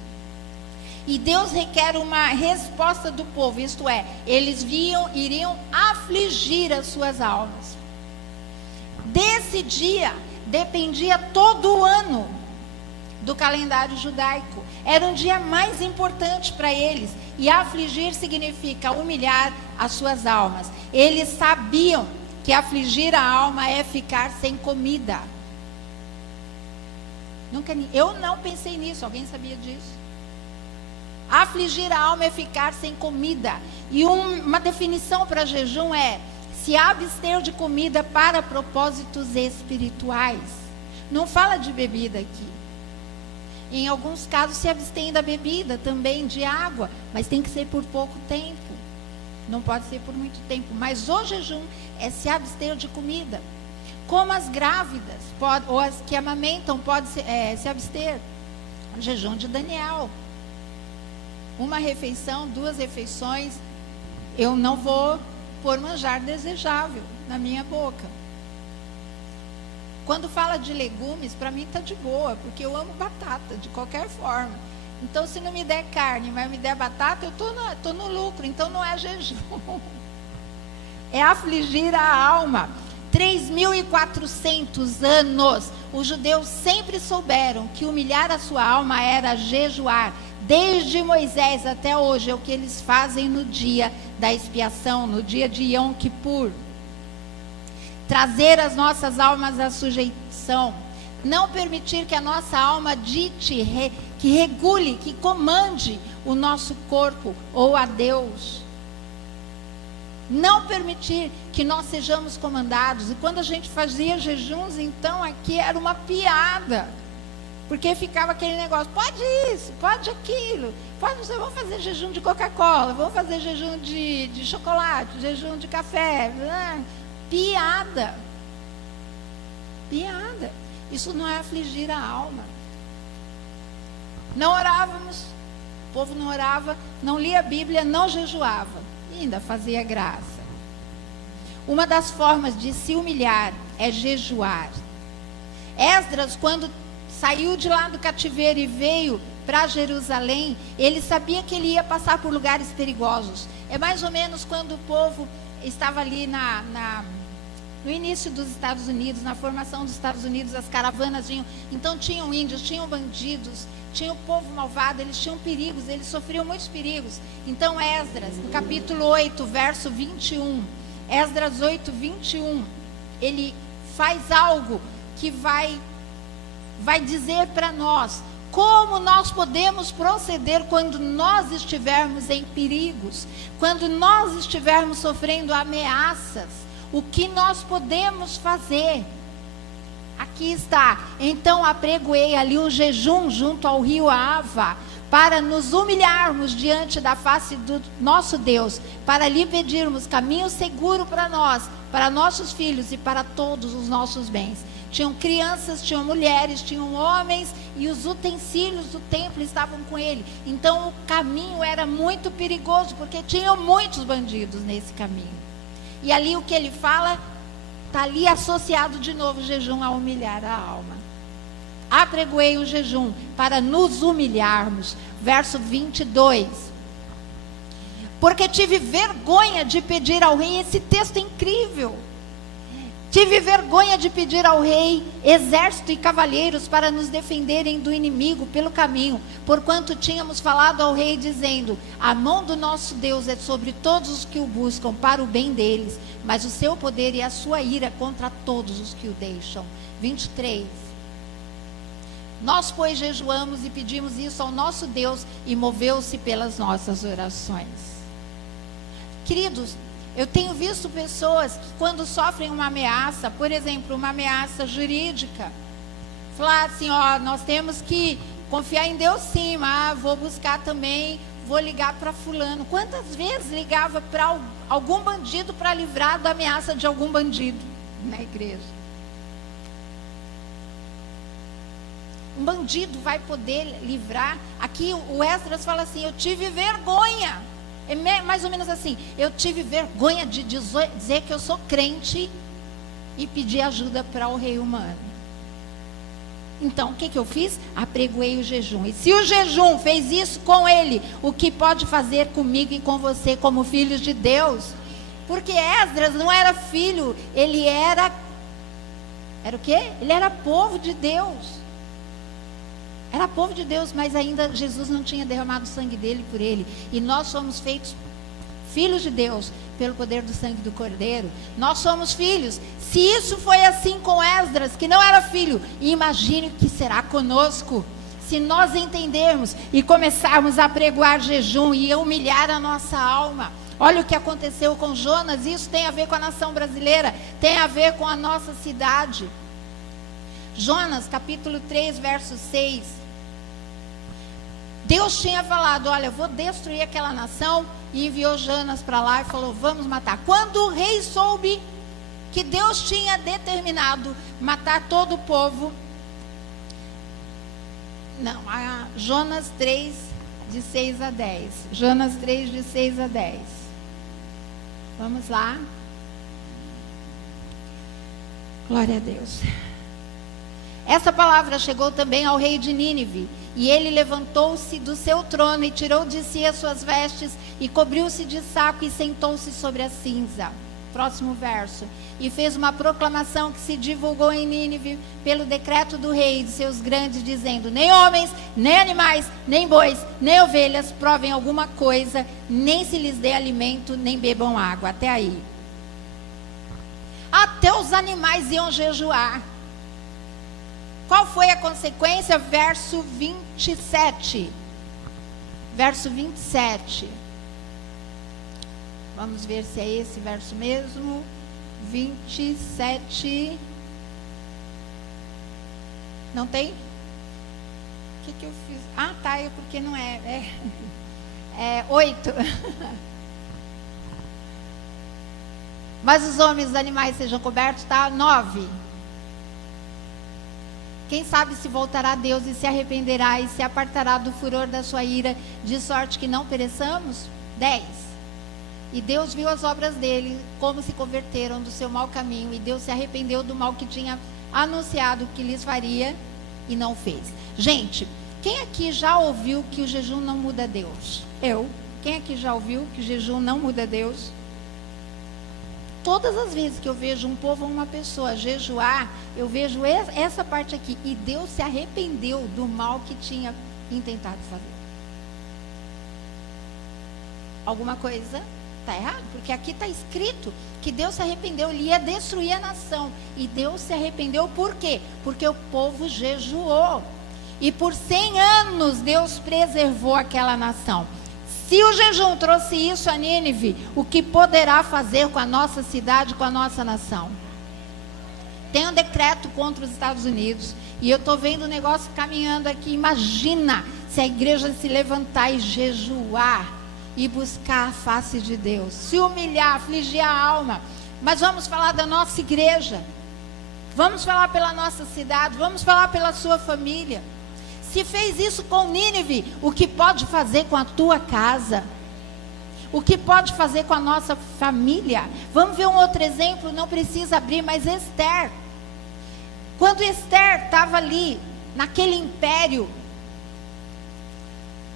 E Deus requer uma resposta do povo, isto é, eles iriam afligir as suas almas. Desse dia dependia todo o ano do calendário judaico. Era um dia mais importante para eles. E afligir significa humilhar as suas almas. Eles sabiam que afligir a alma é ficar sem comida. Eu não pensei nisso, alguém sabia disso? Afligir a alma é ficar sem comida. E uma definição para jejum é se abster de comida para propósitos espirituais. Não fala de bebida aqui. Em alguns casos se abstém da bebida, também de água, mas tem que ser por pouco tempo. Não pode ser por muito tempo. Mas o jejum é se abster de comida. Como as grávidas, ou as que amamentam, podem se abster. O jejum de Daniel. Uma refeição, 2 refeições, eu não vou pôr manjar desejável na minha boca. Quando fala de legumes, para mim está de boa, porque eu amo batata, de qualquer forma. Então, se não me der carne, mas me der batata, eu estou no lucro, então não é jejum. É afligir a alma. 3.400 anos, os judeus sempre souberam que humilhar a sua alma era jejuar. Desde Moisés até hoje é o que eles fazem no dia da expiação, no dia de Yom Kippur. Trazer as nossas almas à sujeição. Não permitir que a nossa alma dite, que regule, que comande o nosso corpo ou a Deus. Não permitir que nós sejamos comandados. E quando a gente fazia jejuns, então aqui era uma piada. Porque ficava aquele negócio, pode isso, pode aquilo, vamos fazer jejum de Coca-Cola, vamos fazer jejum de chocolate, jejum de café. Piada. Piada. Isso não é afligir a alma. Não orávamos, o povo não orava, não lia a Bíblia, não jejuava, e ainda fazia graça. Uma das formas de se humilhar é jejuar. Esdras, quando saiu de lá do cativeiro e veio para Jerusalém, ele sabia que ele ia passar por lugares perigosos. É mais ou menos quando o povo estava ali no início dos Estados Unidos, na formação dos Estados Unidos, as caravanas vinham. Então tinham índios, tinham bandidos, tinha o povo malvado, eles tinham perigos, eles sofriam muitos perigos. Então Esdras, no capítulo 8, verso 21, Esdras 8, 21, ele faz algo que vai dizer para nós como nós podemos proceder quando nós estivermos em perigos, quando nós estivermos sofrendo ameaças, o que nós podemos fazer. Aqui está, então apregoei ali um jejum junto ao rio Ava, para nos humilharmos diante da face do nosso Deus, para lhe pedirmos caminho seguro para nós, para nossos filhos e para todos os nossos bens. Tinham crianças, tinham mulheres, tinham homens, e os utensílios do templo estavam com ele. Então o caminho era muito perigoso, porque tinham muitos bandidos nesse caminho. E ali o que ele fala, está ali associado de novo o jejum a humilhar a alma. Apregoei o jejum para nos humilharmos. Verso 22. Porque tive vergonha de pedir ao rei, esse texto é incrível. Tive vergonha de pedir ao rei exército e cavalheiros para nos defenderem do inimigo pelo caminho, porquanto tínhamos falado ao rei dizendo: a mão do nosso Deus é sobre todos os que o buscam para o bem deles, mas o seu poder e a sua ira contra todos os que o deixam. 23. Nós, pois, jejuamos e pedimos isso ao nosso Deus, e moveu-se pelas nossas orações. Queridos, eu tenho visto pessoas que, quando sofrem uma ameaça, por exemplo, uma ameaça jurídica, falar assim: ó, nós temos que confiar em Deus sim, mas vou buscar também, vou ligar para fulano. Quantas vezes ligava para algum bandido para livrar da ameaça de algum bandido na igreja? Um bandido vai poder livrar. Aqui o Esdras fala assim: eu tive vergonha. É mais ou menos assim: eu tive vergonha de dizer que eu sou crente e pedir ajuda para o rei humano. Então, o que eu fiz? Apregoei o jejum. E se o jejum fez isso com ele, o que pode fazer comigo e com você como filhos de Deus? Porque Esdras não era filho, ele era o quê? Ele era povo de Deus. Era povo de Deus, mas ainda Jesus não tinha derramado o sangue dele por ele. E nós somos feitos filhos de Deus pelo poder do sangue do Cordeiro. Nós somos filhos. Se isso foi assim com Esdras, que não era filho, imagine o que será conosco. Se nós entendermos e começarmos a pregoar jejum e humilhar a nossa alma. Olha o que aconteceu com Jonas. Isso tem a ver com a nação brasileira, tem a ver com a nossa cidade. Jonas capítulo 3 verso 6. Deus tinha falado, olha, eu vou destruir aquela nação, e enviou Jonas para lá e falou, vamos matar. Quando o rei soube que Deus tinha determinado matar todo o povo, Jonas 3, de 6 a 10. Jonas 3, de 6 a 10. Vamos lá. Glória a Deus. Essa palavra chegou também ao rei de Nínive, e ele levantou-se do seu trono e tirou de si as suas vestes e cobriu-se de saco e sentou-se sobre a cinza. Próximo verso. E fez uma proclamação que se divulgou em Nínive pelo decreto do rei e de seus grandes, dizendo, nem homens, nem animais, nem bois, nem ovelhas provem alguma coisa, nem se lhes dê alimento, nem bebam água. Até aí. Até os animais iam jejuar. Qual foi a consequência? Verso 27. Verso 27. Vamos ver se é esse verso mesmo. 27. Não tem? O que eu fiz? Ah, tá, é porque não é. É 8. Mas os homens e os animais sejam cobertos, tá? 9. Quem sabe se voltará a Deus e se arrependerá e se apartará do furor da sua ira, de sorte que não pereçamos? 10. E Deus viu as obras dele, como se converteram do seu mau caminho, e Deus se arrependeu do mal que tinha anunciado que lhes faria e não fez. Gente, quem aqui já ouviu que o jejum não muda Deus? Eu. Quem aqui já ouviu que o jejum não muda Deus? Todas as vezes que eu vejo um povo ou uma pessoa jejuar, eu vejo essa parte aqui. E Deus se arrependeu do mal que tinha intentado fazer. Alguma coisa está errada? Porque aqui está escrito que Deus se arrependeu. Ele ia destruir a nação. E Deus se arrependeu por quê? Porque o povo jejuou. E por 100 anos Deus preservou aquela nação. Se o jejum trouxe isso a Nínive, o que poderá fazer com a nossa cidade, com a nossa nação? Tem um decreto contra os Estados Unidos, e eu estou vendo o negócio caminhando aqui. Imagina se a igreja se levantar e jejuar, e buscar a face de Deus, se humilhar, afligir a alma. Mas vamos falar da nossa igreja, vamos falar pela nossa cidade, vamos falar pela sua família. Se fez isso com Nínive, o que pode fazer com a tua casa? O que pode fazer com a nossa família? Vamos ver um outro exemplo, não precisa abrir, mas Esther. Quando Esther estava ali, naquele império,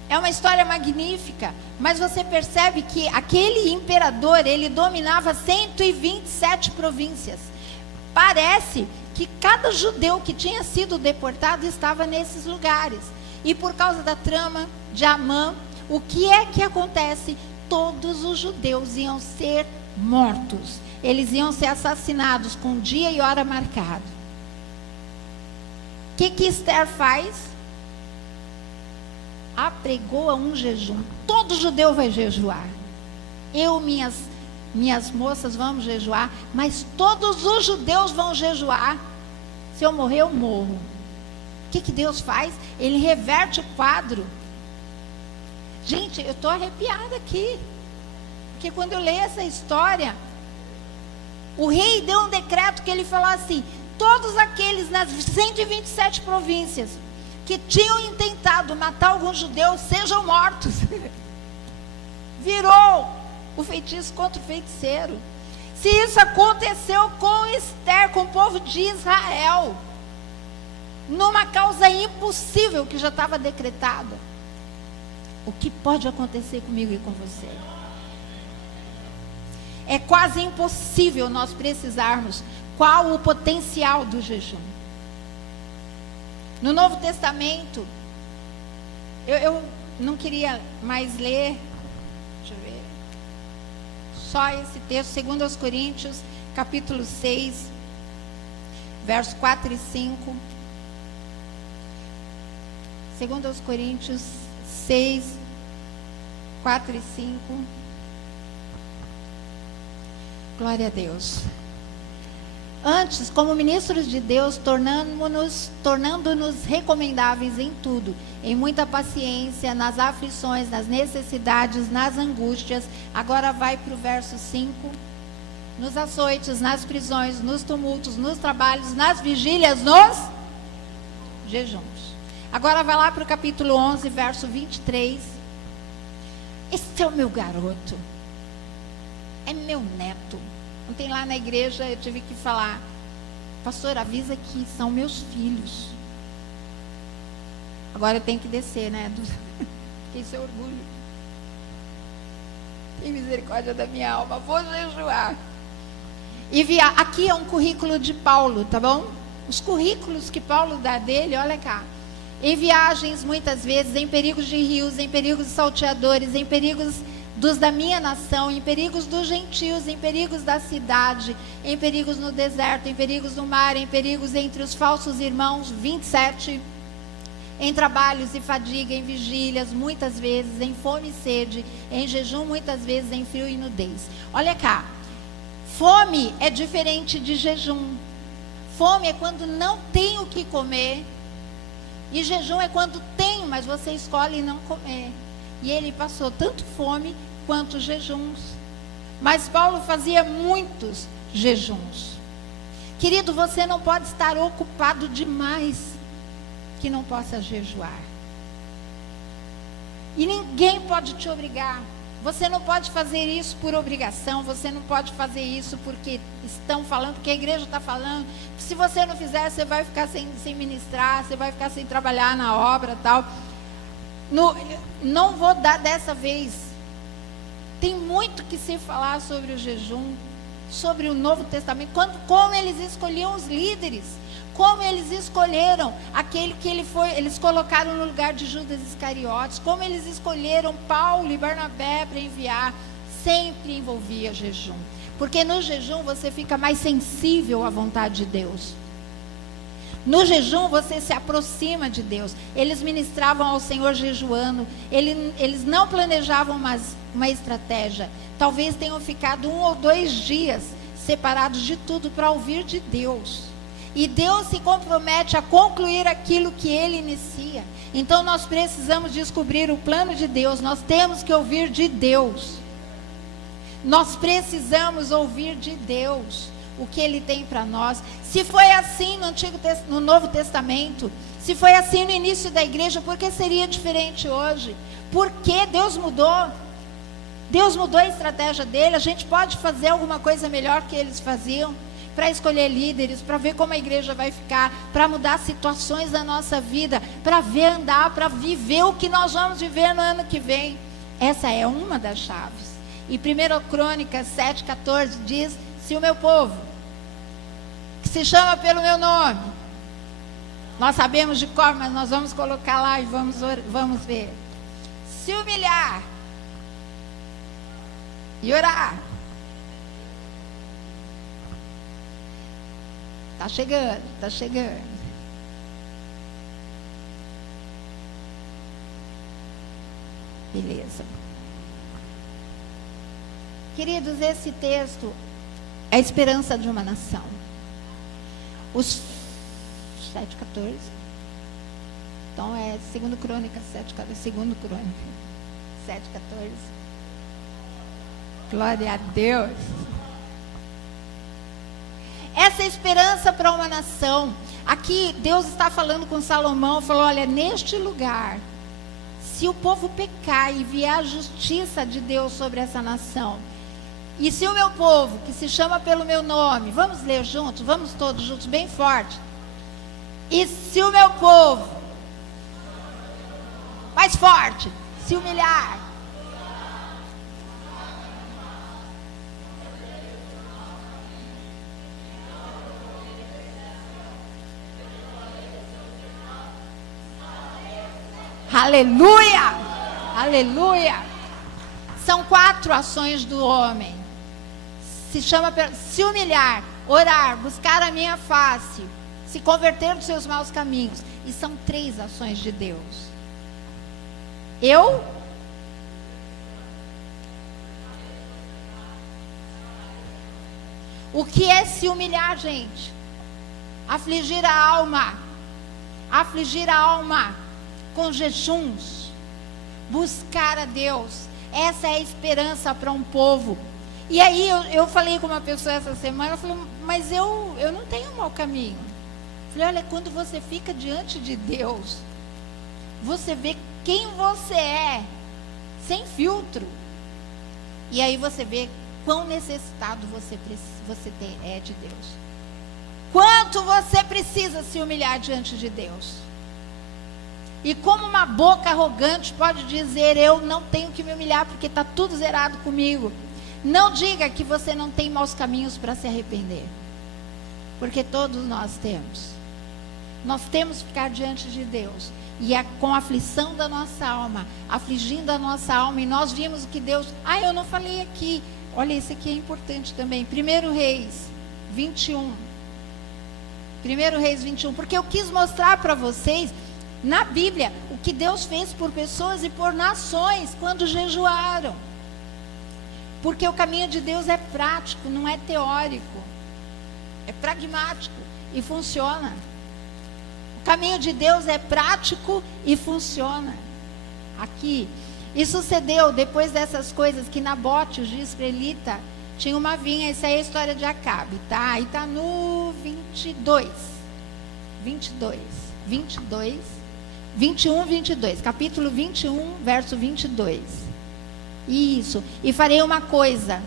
é uma história magnífica, mas você percebe que aquele imperador, ele dominava 127 províncias. Parece que cada judeu que tinha sido deportado estava nesses lugares. E por causa da trama de Amã, o que é que acontece? Todos os judeus iam ser mortos. Eles iam ser assassinados com dia e hora marcado. O que Esther faz? Apregoa um jejum. Todo judeu vai jejuar. Eu, minhas moças, vamos jejuar, mas todos os judeus vão jejuar. Se eu morrer, eu morro. O que Deus faz? Ele reverte o quadro. Gente, eu estou arrepiada aqui, porque quando eu leio essa história, o rei deu um decreto que ele falou assim: todos aqueles nas 127 províncias que tinham intentado matar alguns judeus sejam mortos. Virou o feitiço contra o feiticeiro. Se isso aconteceu com Esther, com o povo de Israel, numa causa impossível que já estava decretada. O que pode acontecer comigo e com você? É quase impossível nós precisarmos qual o potencial do jejum. No Novo Testamento, eu não queria mais ler, deixa eu ver, só esse texto, 2 Coríntios, capítulo 6, versos 4 e 5. 2 Coríntios 6, 4 e 5. Glória a Deus. Antes, como ministros de Deus, tornando-nos recomendáveis em tudo, em muita paciência, nas aflições, nas necessidades, nas angústias. Agora vai para o verso 5. Nos açoites, nas prisões, nos tumultos, nos trabalhos, nas vigílias, nos jejuns. Agora vai lá para o capítulo 11, verso 23. Esse é o meu garoto. É meu neto. Ontem lá na igreja eu tive que falar: pastor, avisa que são meus filhos. Agora eu tenho que descer, né? Isso é orgulho. Tem misericórdia da minha alma. Vou jejuar. Aqui é um currículo de Paulo, tá bom? Os currículos que Paulo dá dele, olha cá. Em viagens, muitas vezes, em perigos de rios, em perigos de salteadores, em perigos dos da minha nação, em perigos dos gentios, em perigos da cidade, em perigos no deserto, em perigos no mar, em perigos entre os falsos irmãos, 27, em trabalhos e fadiga, em vigílias, muitas vezes, em fome e sede, em jejum, muitas vezes, em frio e nudez. Olha cá, fome é diferente de jejum. Fome é quando não tem o que comer, e jejum é quando tem, mas você escolhe não comer. E ele passou tanto fome quanto jejuns. Mas Paulo fazia muitos jejuns. Querido, você não pode estar ocupado demais que não possa jejuar. E ninguém pode te obrigar. Você não pode fazer isso por obrigação. Você não pode fazer isso porque estão falando, porque a igreja está falando. Se você não fizer, você vai ficar sem ministrar, você vai ficar sem trabalhar na obra e tal. Não vou dar dessa vez. Tem muito que se falar sobre o jejum, sobre o Novo Testamento, como eles escolhiam os líderes, como eles escolheram aquele que eles colocaram no lugar de Judas Iscariotes, como eles escolheram Paulo e Barnabé para enviar. Sempre envolvia jejum, porque no jejum você fica mais sensível à vontade de Deus. No jejum você se aproxima de Deus. Eles ministravam ao Senhor jejuando. Eles não planejavam uma estratégia. Talvez tenham ficado 1 ou 2 dias separados de tudo para ouvir de Deus. E Deus se compromete a concluir aquilo que Ele inicia. Então nós precisamos descobrir o plano de Deus. Nós temos que ouvir de Deus. Nós precisamos ouvir de Deus o que Ele tem para nós. Se foi assim no Novo Testamento, se foi assim no início da igreja, por que seria diferente hoje? Porque Deus mudou. Deus mudou a estratégia dele. A gente pode fazer alguma coisa melhor que eles faziam, para escolher líderes, para ver como a igreja vai ficar, para mudar situações da nossa vida, para ver andar, para viver o que nós vamos viver no ano que vem. Essa é uma das chaves. E 1 Crônicas 7,14 diz: se o meu povo, que se chama pelo meu nome, nós sabemos de cor, mas nós vamos colocar lá e vamos ver, se humilhar e orar. Está chegando, está chegando. Beleza. Queridos, esse texto é a esperança de uma nação. Os 7,14. Então é 2 Crônicas 7,14. 2 Crônicas 7,14. Glória a Deus. Essa é a esperança para uma nação. Aqui Deus está falando com Salomão, falou: olha, neste lugar, se o povo pecar e vier a justiça de Deus sobre essa nação, e se o meu povo, que se chama pelo meu nome, vamos ler juntos, vamos todos juntos, bem forte. E se o meu povo, mais forte, se humilhar. Aleluia! Aleluia! São 4 ações do homem. Se humilhar, orar, buscar a minha face, se converter dos seus maus caminhos. E são 3 ações de Deus. O que é se humilhar, gente? Afligir a alma. Afligir a alma com jejuns. Buscar a Deus. Essa é a esperança para um povo. E aí eu falei com uma pessoa essa semana, ela falou, mas eu não tenho mau caminho. Eu falei, olha, quando você fica diante de Deus, você vê quem você é, sem filtro. E aí você vê quão necessitado você é de Deus. Quanto você precisa se humilhar diante de Deus. E como uma boca arrogante pode dizer, eu não tenho que me humilhar porque está tudo zerado comigo. Não diga que você não tem maus caminhos para se arrepender. Porque todos nós temos. Nós temos que ficar diante de Deus. E com a aflição da nossa alma, afligindo a nossa alma. E nós vimos que Deus... eu não falei aqui. Olha, esse aqui é importante também. 1 Reis 21. 1 Reis 21. Porque eu quis mostrar para vocês, na Bíblia, o que Deus fez por pessoas e por nações quando jejuaram. Porque o caminho de Deus é prático, não é teórico. É pragmático e funciona. O caminho de Deus é prático e funciona. Aqui. E sucedeu, depois dessas coisas, que Nabote, o jezreelita, tinha uma vinha. Essa aí é a história de Acabe, tá? Aí está no 22. 21, 22. Capítulo 21, verso 22. Isso. E farei uma coisa.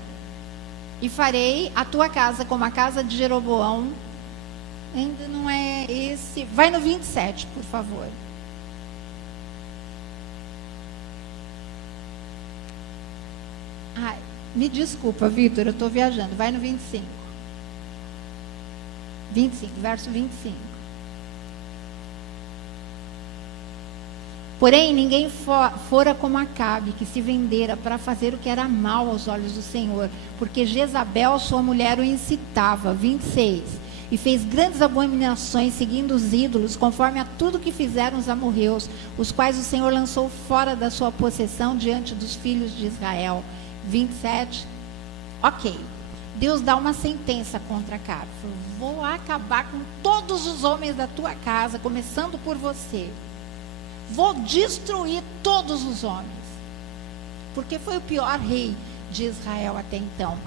E farei a tua casa como a casa de Jeroboão. Ainda não é esse. Vai no 27, por favor. Me desculpa, Vitor, eu estou viajando. Vai no 25. 25, verso 25. Porém, ninguém fora como Acabe, que se vendera para fazer o que era mal aos olhos do Senhor, porque Jezabel, sua mulher, o incitava. 26. E fez grandes abominações, seguindo os ídolos, conforme a tudo que fizeram os amorreus, os quais o Senhor lançou fora da sua possessão diante dos filhos de Israel. 27. Ok. Deus dá uma sentença contra Acabe. Vou acabar com todos os homens da tua casa, começando por você. Vou destruir todos os homens. Porque foi o pior rei de Israel até então.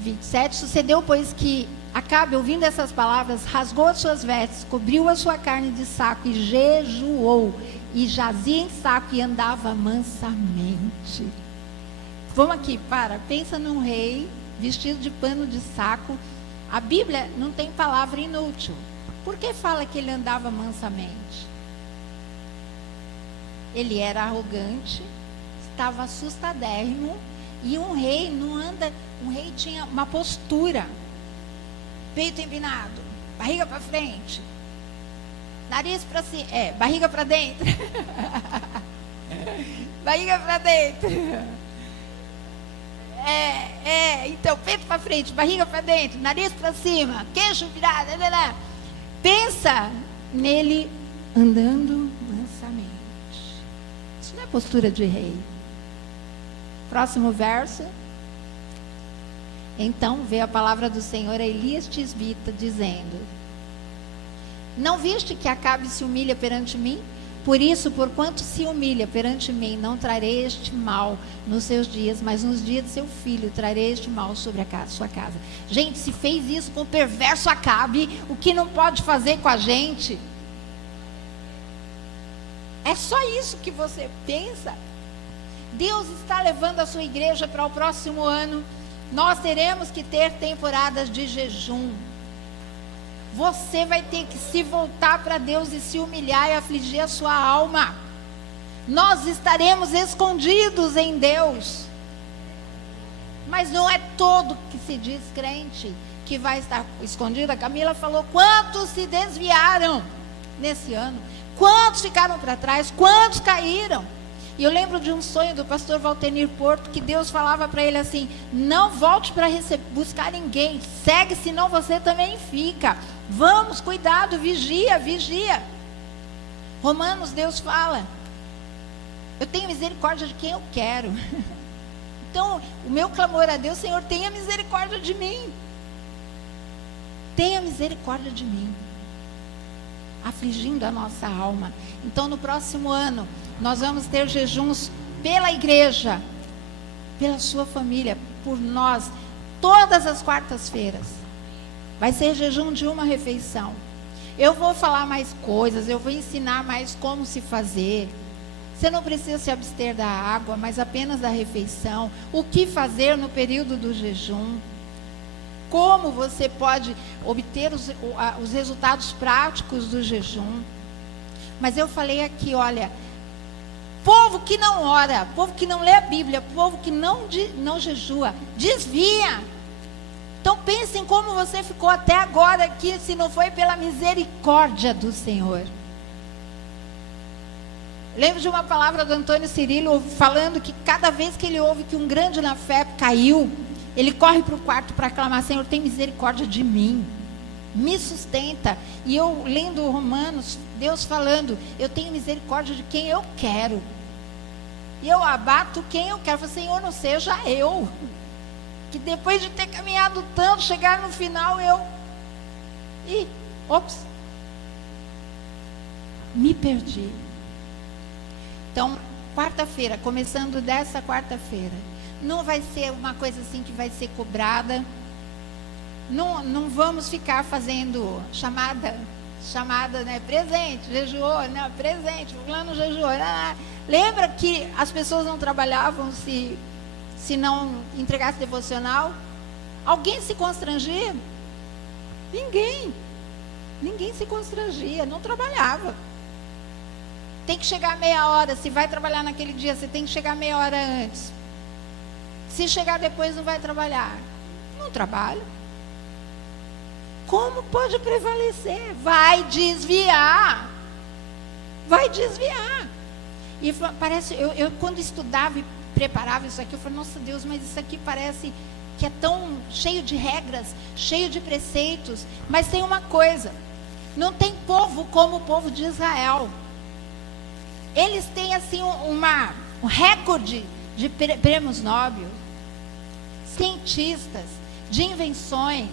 27. Sucedeu, pois, que Acabe, ouvindo essas palavras, rasgou as suas vestes, cobriu a sua carne de saco e jejuou. E jazia em saco e andava mansamente. Vamos aqui, pensa num rei vestido de pano de saco. A Bíblia não tem palavra inútil. Por que fala que ele andava mansamente? Ele era arrogante, estava assustadérrimo, e um rei não anda, um rei tinha uma postura, peito empinado, barriga para frente, nariz para cima, barriga para dentro, barriga para dentro, então peito para frente, barriga para dentro, nariz para cima, queixo virado, pensa nele andando mansamente. Isso não é postura de rei. Próximo verso. Então veio a palavra do Senhor a Elias tisbita, dizendo: não viste que Acabe se humilha perante mim? Por isso, porquanto se humilha perante mim, não trarei este mal nos seus dias, mas nos dias de seu filho trarei este mal sobre a sua casa. Gente, se fez isso com o perverso Acabe, o que não pode fazer com a gente? É só isso que você pensa? Deus está levando a sua igreja para o próximo ano. Nós teremos que ter temporadas de jejum. Você vai ter que se voltar para Deus e se humilhar e afligir a sua alma. Nós estaremos escondidos em Deus. Mas não é todo que se diz crente que vai estar escondido. A Camila falou: quantos se desviaram nesse ano? Quantos ficaram para trás? Quantos caíram? E eu lembro de um sonho do pastor Valtenir Porto, que Deus falava para ele assim: não volte para buscar ninguém, segue, senão você também fica. Vamos, cuidado, vigia, vigia. Romanos, Deus fala: eu tenho misericórdia de quem eu quero. Então, o meu clamor a Deus: Senhor, tenha misericórdia de mim. Tenha misericórdia de mim. Afligindo a nossa alma. Então, no próximo ano, nós vamos ter jejuns pela igreja, pela sua família, por nós, todas as quartas-feiras. Vai ser jejum de uma refeição. Eu vou falar mais coisas, eu vou ensinar mais como se fazer. Você não precisa se abster da água, mas apenas da refeição. O que fazer no período do jejum. Como você pode obter os resultados práticos do jejum. Mas eu falei aqui, olha, povo que não ora, povo que não lê a Bíblia, povo que não jejua, desvia. Então pensem como você ficou até agora aqui, se não foi pela misericórdia do Senhor. Lembro de uma palavra do Antônio Cirilo falando que cada vez que ele ouve que um grande na fé caiu, ele corre para o quarto para clamar: Senhor, tem misericórdia de mim, me sustenta. E eu lendo Romanos, Deus falando: eu tenho misericórdia de quem eu quero, e eu abato quem eu quero. Eu falo: Senhor, não seja eu, que depois de ter caminhado tanto, chegar no final me perdi. Então, quarta-feira, começando dessa quarta-feira, não vai ser uma coisa assim que vai ser cobrada. Não vamos ficar fazendo chamada, né? Presente, jejuou, né? Presente, fulano jejuou. Lembra que as pessoas não trabalhavam se não entregasse devocional? Alguém se constrangia? Ninguém se constrangia, não trabalhava. Tem que chegar meia hora. Se vai trabalhar naquele dia, você tem que chegar meia hora antes. Se chegar depois, não vai trabalhar. Não trabalha. Como pode prevalecer? Vai desviar. E parece, eu quando estudava e preparava isso aqui, eu falei: nossa Deus, mas isso aqui parece que é tão cheio de regras, cheio de preceitos. Mas tem uma coisa: não tem povo como o povo de Israel. Eles têm assim um recorde de prêmios Nobel, cientistas, de invenções.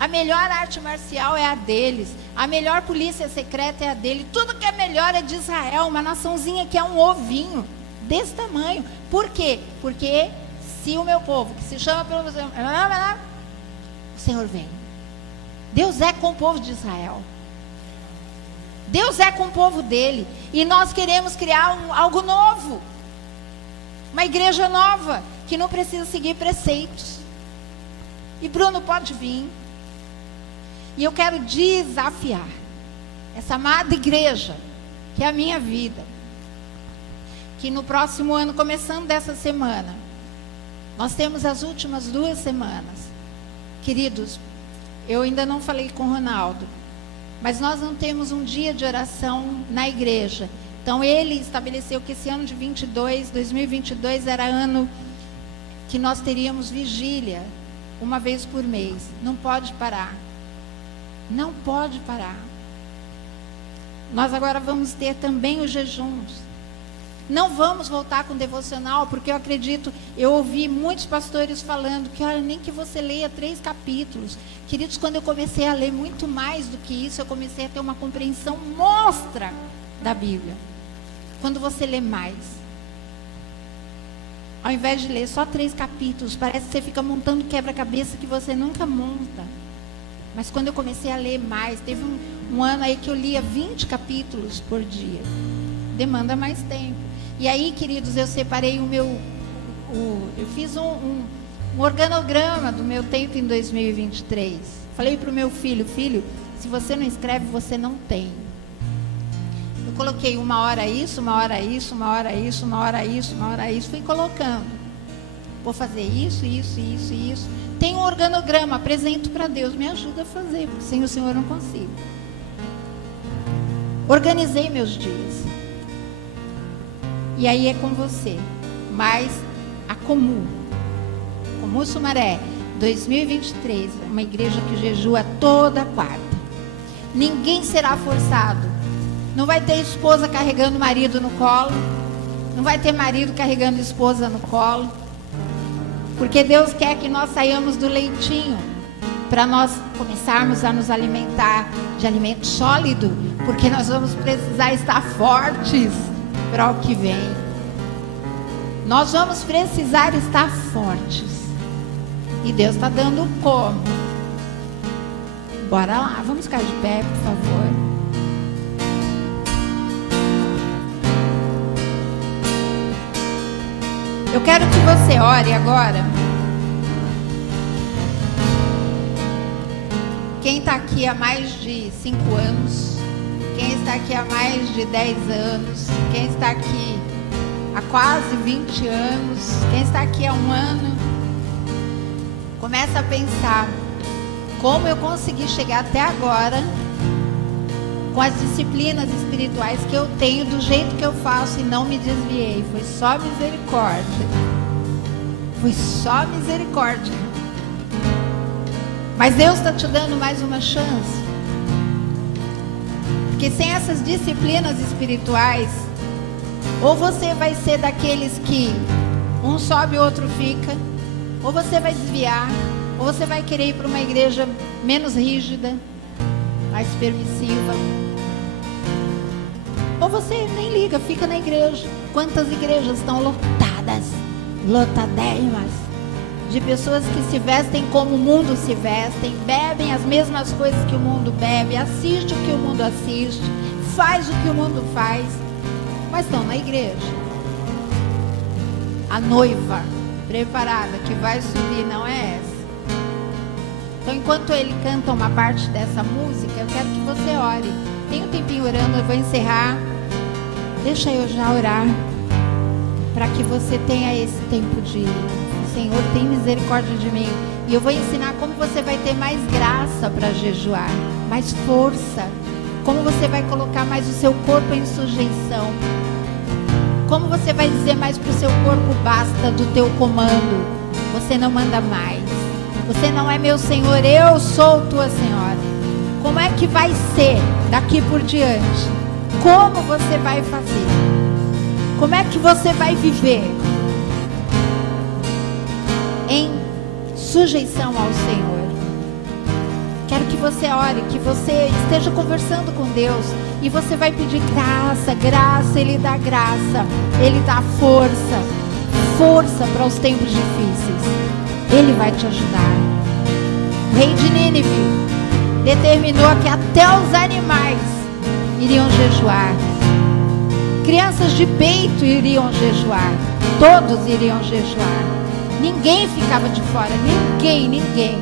A melhor arte marcial é a deles, a melhor polícia secreta é a dele. Tudo que é melhor é de Israel, uma naçãozinha que é um ovinho desse tamanho. Por quê? Porque se o meu povo, que se chama pelo Senhor, o Senhor vem. Deus é com o povo de Israel. Deus é com o povo dele. E nós queremos criar algo novo. Uma igreja nova, que não precisa seguir preceitos. E Bruno pode vir. E eu quero desafiar essa amada igreja, que é a minha vida, que no próximo ano, começando dessa semana, nós temos as últimas 2 semanas. Queridos, eu ainda não falei com o Ronaldo, mas nós não temos um dia de oração na igreja. Então ele estabeleceu que esse ano de 2022 era ano que nós teríamos vigília, uma vez por mês. Não pode parar. Não pode parar. Nós agora vamos ter também os jejuns. Não vamos voltar com devocional, porque eu acredito, eu ouvi muitos pastores falando que, olha, nem que você leia 3 capítulos. Queridos, quando eu comecei a ler muito mais do que isso, eu comecei a ter uma compreensão monstra da Bíblia. Quando você lê mais, ao invés de ler só 3 capítulos, parece que você fica montando quebra-cabeça que você nunca monta. Mas quando eu comecei a ler mais, teve um ano aí que eu lia 20 capítulos por dia. Demanda mais tempo. E aí, queridos, eu separei eu fiz um organograma do meu tempo em 2023. Falei para o meu filho, se você não escreve, você não tem. Eu coloquei 1 hora isso, 1 hora isso, 1 hora isso, 1 hora isso, 1 hora isso, fui colocando. Vou fazer isso, isso, isso, isso. Tem um organograma, apresento para Deus, me ajuda a fazer, porque sem o Senhor eu não consigo. Organizei meus dias. E aí é com você. Mas a Comu Sumaré 2023, uma igreja que jejua toda quarta. Ninguém será forçado. Não vai ter esposa carregando o marido no colo. Não vai ter marido carregando esposa no colo. Porque Deus quer que nós saiamos do leitinho, para nós começarmos a nos alimentar de alimento sólido, porque nós vamos precisar estar fortes para o que vem. Nós vamos precisar estar fortes. E Deus está dando como. Bora lá, vamos ficar de pé, por favor. Eu quero que você ore agora. Quem está aqui há mais de 5 anos, quem está aqui há mais de 10 anos, quem está aqui há quase 20 anos, quem está aqui há 1 ano, começa a pensar como eu consegui chegar até agora com as disciplinas espirituais que eu tenho, do jeito que eu faço, e não me desviei. Foi só misericórdia. Foi só misericórdia. Mas Deus está te dando mais uma chance. Porque sem essas disciplinas espirituais, ou você vai ser daqueles que um sobe e o outro fica, ou você vai desviar, ou você vai querer ir para uma igreja menos rígida, mais permissiva, ou você nem liga, fica na igreja. Quantas igrejas estão lotadas, lotadéimas, de pessoas que se vestem como o mundo se vestem, bebem as mesmas coisas que o mundo bebe, assiste o que o mundo assiste, faz o que o mundo faz, mas estão na igreja. A noiva preparada que vai subir não é essa. Então, enquanto ele canta uma parte dessa música, eu quero que você ore. Tem um tempinho orando, eu vou encerrar. Deixa eu já orar, para que você tenha esse tempo de: Senhor, tem misericórdia de mim. E eu vou ensinar como você vai ter mais graça para jejuar, mais força, como você vai colocar mais o seu corpo em sujeição, como você vai dizer mais para o seu corpo: basta do teu comando, você não manda mais, você não é meu Senhor, eu sou tua Senhora. Como é que vai ser daqui por diante? Como você vai fazer? Como é que você vai viver em sujeição ao Senhor? Quero que você ore, que você esteja conversando com Deus, e você vai pedir graça, graça. Ele dá graça, Ele dá força, força para os tempos difíceis. Ele vai te ajudar. O rei de Nínive determinou que até os animais iriam jejuar. Crianças de peito iriam jejuar. Todos iriam jejuar. Ninguém ficava de fora. Ninguém.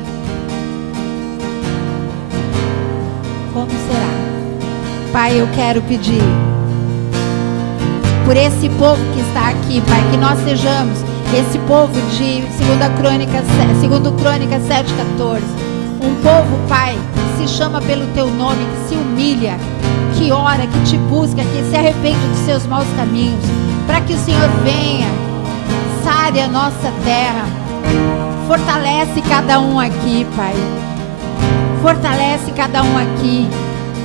Como será? Pai, eu quero pedir por esse povo que está aqui, Pai, que nós sejamos esse povo de 2 Crônicas 7:14. Um povo, Pai, que se chama pelo Teu nome, que se humilha, que ora, que Te busca, que se arrepende dos seus maus caminhos, para que o Senhor venha, sare a nossa terra. Fortalece cada um aqui, Pai. Fortalece cada um aqui.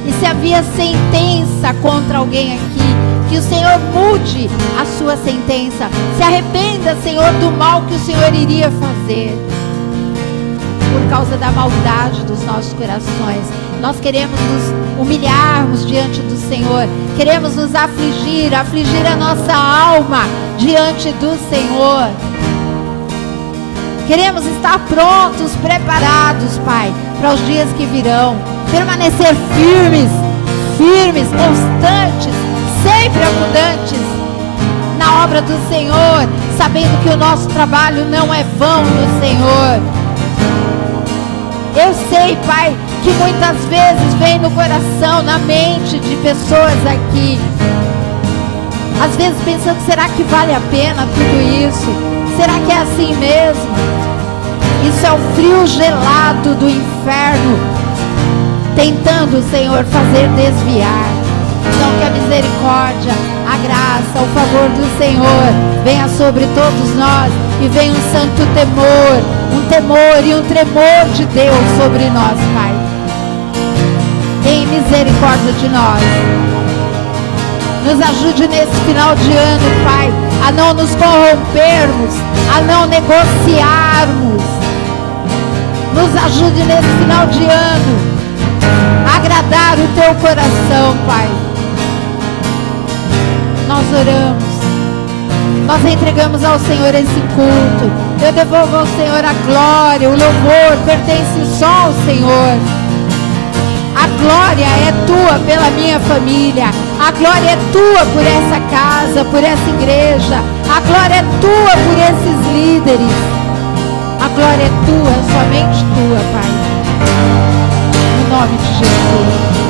E se havia sentença contra alguém aqui, que o Senhor mude a sua sentença. Se arrependa, Senhor, do mal que o Senhor iria fazer por causa da maldade dos nossos corações. Nós queremos nos humilharmos diante do Senhor. Queremos nos afligir a nossa alma diante do Senhor. Queremos estar prontos, preparados, Pai, para os dias que virão. Permanecer firmes, constantes, sempre abundantes na obra do Senhor, sabendo que o nosso trabalho não é vão no Senhor. Eu sei, Pai, que muitas vezes vem no coração, na mente de pessoas aqui, às vezes pensando, será que vale a pena tudo isso? Será que é assim mesmo? Isso é o frio gelado do inferno, tentando, Senhor, fazer desviar. Então que a misericórdia, a graça, o favor do Senhor venha sobre todos nós, e venha um santo temor, um temor e um tremor de Deus sobre nós, Pai. Tenha misericórdia de nós. Nos ajude nesse final de ano, Pai, a não nos corrompermos, a não negociarmos. Nos ajude nesse final de ano a agradar o Teu coração, Pai. Nós oramos, nós entregamos ao Senhor esse culto. Eu devolvo ao Senhor a glória, o louvor pertence só ao Senhor. A glória é Tua pela minha família, a glória é Tua por essa casa, por essa igreja, a glória é Tua por esses líderes, a glória é Tua, somente Tua, Pai, no nome de Jesus.